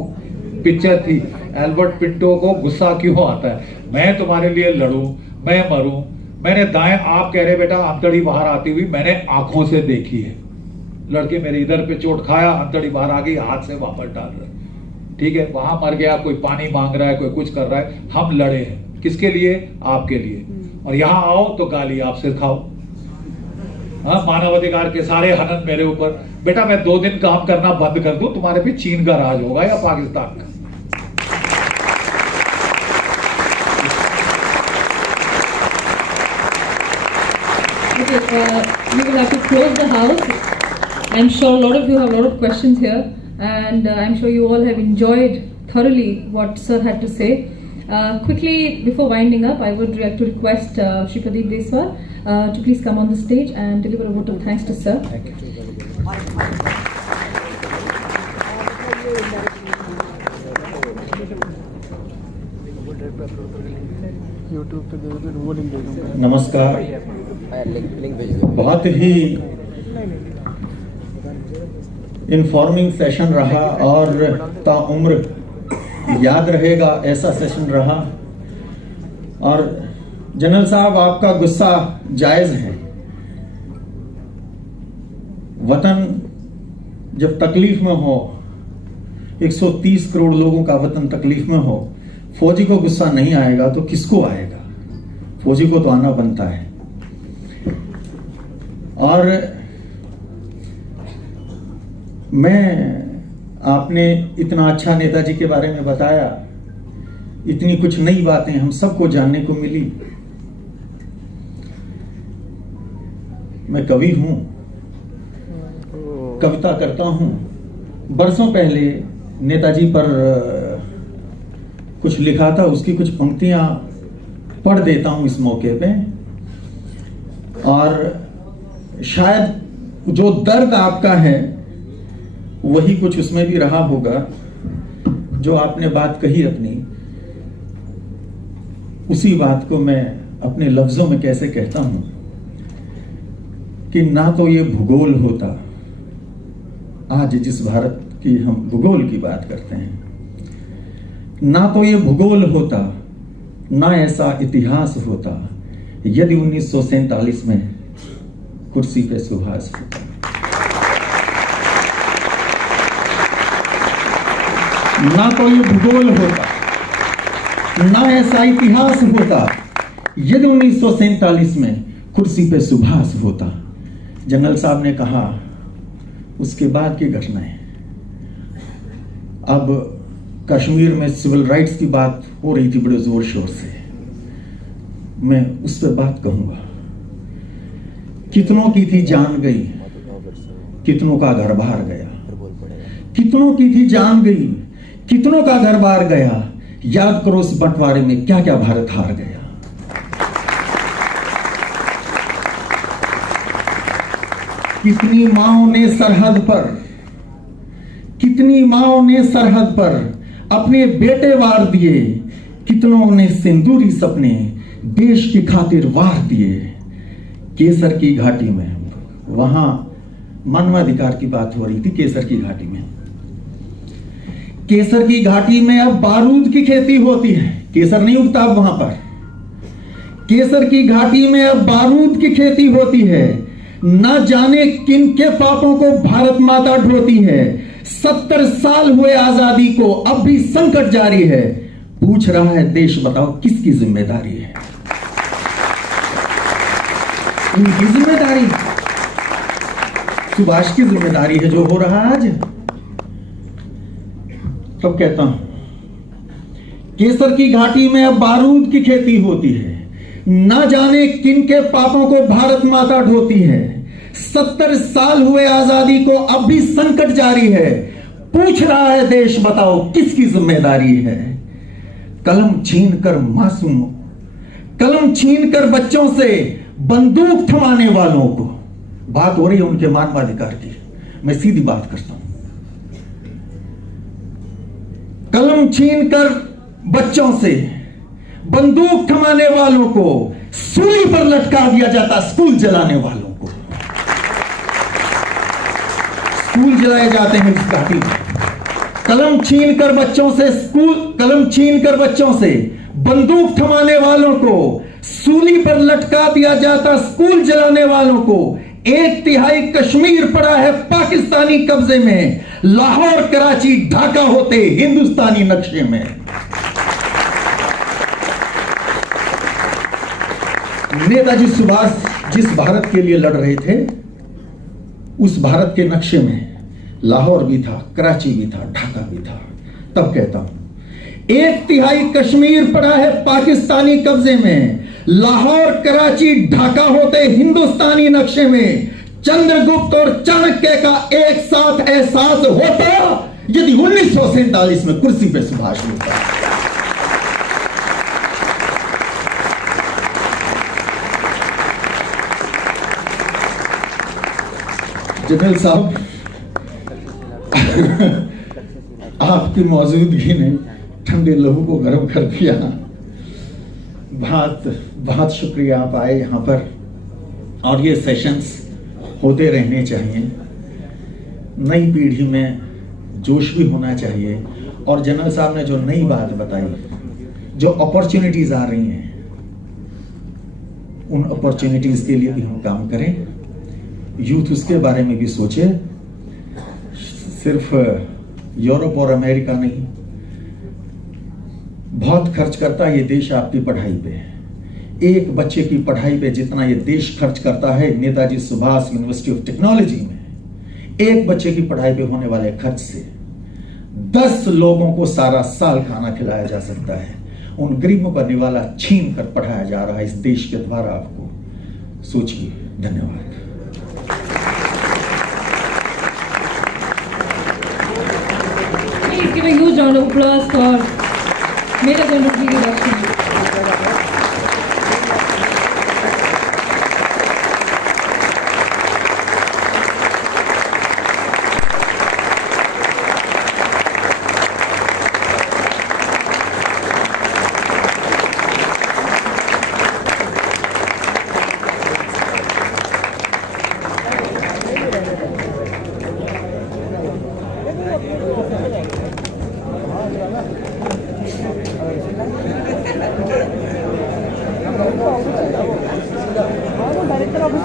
पिक्चर थी, एल्बर्ट पिंटो को गुस्सा क्यों आता है? मैं तुम्हारे लिए लड़ूं, मैं मरूं, मैंने दाएं, आप कह रहे बेटा अंतड़ी बाहर आती हुई मैंने आंखों से देखी है। लड़के मेरे इधर पे चोट खाया, अंतड़ी बाहर आ गई, हाथ से वापस डाल रहे, ठीक है, वहां मर गया, कोई पानी मांग रहा है, कोई कुछ कर रहा है। हम लड़े हैं किसके लिए? आपके लिए। और यहाँ आओ तो गाली आपसे खाओ। हाँ, मानवाधिकार के सारे हनन मेरे ऊपर। बेटा मैं 2 दिन काम करना बंद कर दूं, तुम्हारे भी चीन का राज होगा या पाकिस्तान का? We will have to close the house. I'm sure a lot of you have a lot of questions here, and I'm sure you all have enjoyed thoroughly what Sir had to say. Quickly, before winding up, I would like to request Shri Pradeep Deswar to please come on the stage and deliver a vote of thanks to Sir. Thank you. नमस्कार। बहुत ही informing session रहा और ताउम्र याद रहेगा ऐसा session रहा। और general साहब आपका गुस्सा जायज है। वतन जब तकलीफ में हो, 130 करोड़ लोगों का वतन तकलीफ में हो, फौजी को गुस्सा नहीं आएगा तो किसको आएगा? फौजी को तो आना बनता है। और आपने इतना अच्छा नेताजी के बारे में बताया, इतनी कुछ नई बातें हम सबको जानने को मिली। मैं कवि हूं, कविता करता हूं। बरसों पहले नेताजी पर कुछ लिखा था, उसकी कुछ पंक्तियां पढ़ देता हूं इस मौके पे। और शायद जो दर्द आपका है वही कुछ उसमें भी रहा होगा। जो आपने बात कही अपनी, उसी बात को मैं अपने लफ्जों में कैसे कहता हूं कि ना तो ये भूगोल होता, आज जिस भारत की हम भूगोल की बात करते हैं, ना तो ये भूगोल होता, ना ऐसा इतिहास होता यदि 1947 में कुर्सी पे सुभाष होता। ना तो ये भूगोल होता, ना ऐसा इतिहास होता यदि 1947 में कुर्सी पे सुभाष होता। जनरल साहब ने कहा उसके बाद की घटनाएं। अब कश्मीर में सिविल राइट्स की बात हो रही थी बड़े जोर शोर से, मैं उस पर बात कहूंगा। कितनों की थी जान गई, कितनों का घर बाहर गया। कितनों की थी जान गई, कितनों का घर बाहर गया। याद करो इस बंटवारे में क्या क्या भारत हार गया। कितनी माओं ने सरहद पर, कितनी माओं ने सरहद पर अपने बेटे वार दिए। कितनों ने सिंदूरी सपने देश की खातिर वार दिए। केसर की घाटी में, वहां मानवाधिकार की बात हो रही थी। केसर की घाटी में, केसर की घाटी में अब बारूद की खेती होती है। केसर नहीं उगता अब वहां पर। केसर की घाटी में अब बारूद की खेती होती है। न जाने किन के पापों को भारत माता ढोती है। 70 साल हुए आजादी को, अब भी संकट जारी है। पूछ रहा है देश, बताओ किसकी जिम्मेदारी है? उनकी जिम्मेदारी, सुभाष की जिम्मेदारी है जो हो रहा है आज। तब कहता हूं, केसर की घाटी में अब बारूद की खेती होती है। न जाने किन के पापों को भारत माता ढोती है। 70 साल हुए आजादी को, अब भी संकट जारी है। पूछ रहा है देश, बताओ किसकी जिम्मेदारी है? कलम छीनकर मासूम, कलम छीनकर बच्चों से बंदूक थमाने वालों को, बात हो रही है उनके मानवाधिकार की। मैं सीधी बात करता हूं। कलम छीनकर बच्चों से बंदूक थमाने वालों को सूली पर लटका दिया जाता। स्कूल जलाने वालों को स्कूल जलाए जाते हैं इस घाटी में। कलम छीनकर बच्चों से कलम छीनकर बच्चों से बंदूक थमाने वालों को सूली पर लटका दिया जाता। स्कूल जलाने वालों को 1/3 कश्मीर पड़ा है पाकिस्तानी कब्जे में। लाहौर, कराची, ढाका होते हिंदुस्तानी नक्शे में। नेताजी सुभाष जिस भारत के लिए लड़ रहे थे, उस भारत के नक्शे में लाहौर भी था, कराची भी था, ढाका भी था। तब कहता हूं 1/3 कश्मीर पड़ा है पाकिस्तानी कब्जे में। लाहौर, कराची, ढाका होते हिंदुस्तानी नक्शे में। चंद्रगुप्त और चाणक्य का एक साथ एहसास होता यदि 1947 में कुर्सी पे सुभाष होता। जनरल साहब, आपकी मौजूदगी ने ठंडे लहू को गर्म कर दिया। बहुत बहुत शुक्रिया, आप आए यहाँ पर। और ये सेशंस होते रहने चाहिए। नई पीढ़ी में जोश भी होना चाहिए। और जनरल साहब ने जो नई बात बताई, जो अपॉर्चुनिटीज आ रही हैं, उन अपॉर्चुनिटीज के लिए भी हम काम करें। यूथ उसके बारे में भी सोचे। सिर्फ यूरोप और अमेरिका नहीं, बहुत खर्च करता है ये देश आपकी पढ़ाई पे। एक बच्चे की पढ़ाई पे जितना ये देश खर्च करता है Netaji Subhash university of technology में, एक बच्चे की पढ़ाई पे होने वाले खर्च से 10 लोगों को सारा साल खाना खिलाया जा सकता है। उन गरीबों का निवाला छीन कर पढ़ाया जा रहा है इस देश के द्वारा। आपको सोचिए। धन्यवाद। Please give a huge round of applause for Major General P.V. Lakshmi.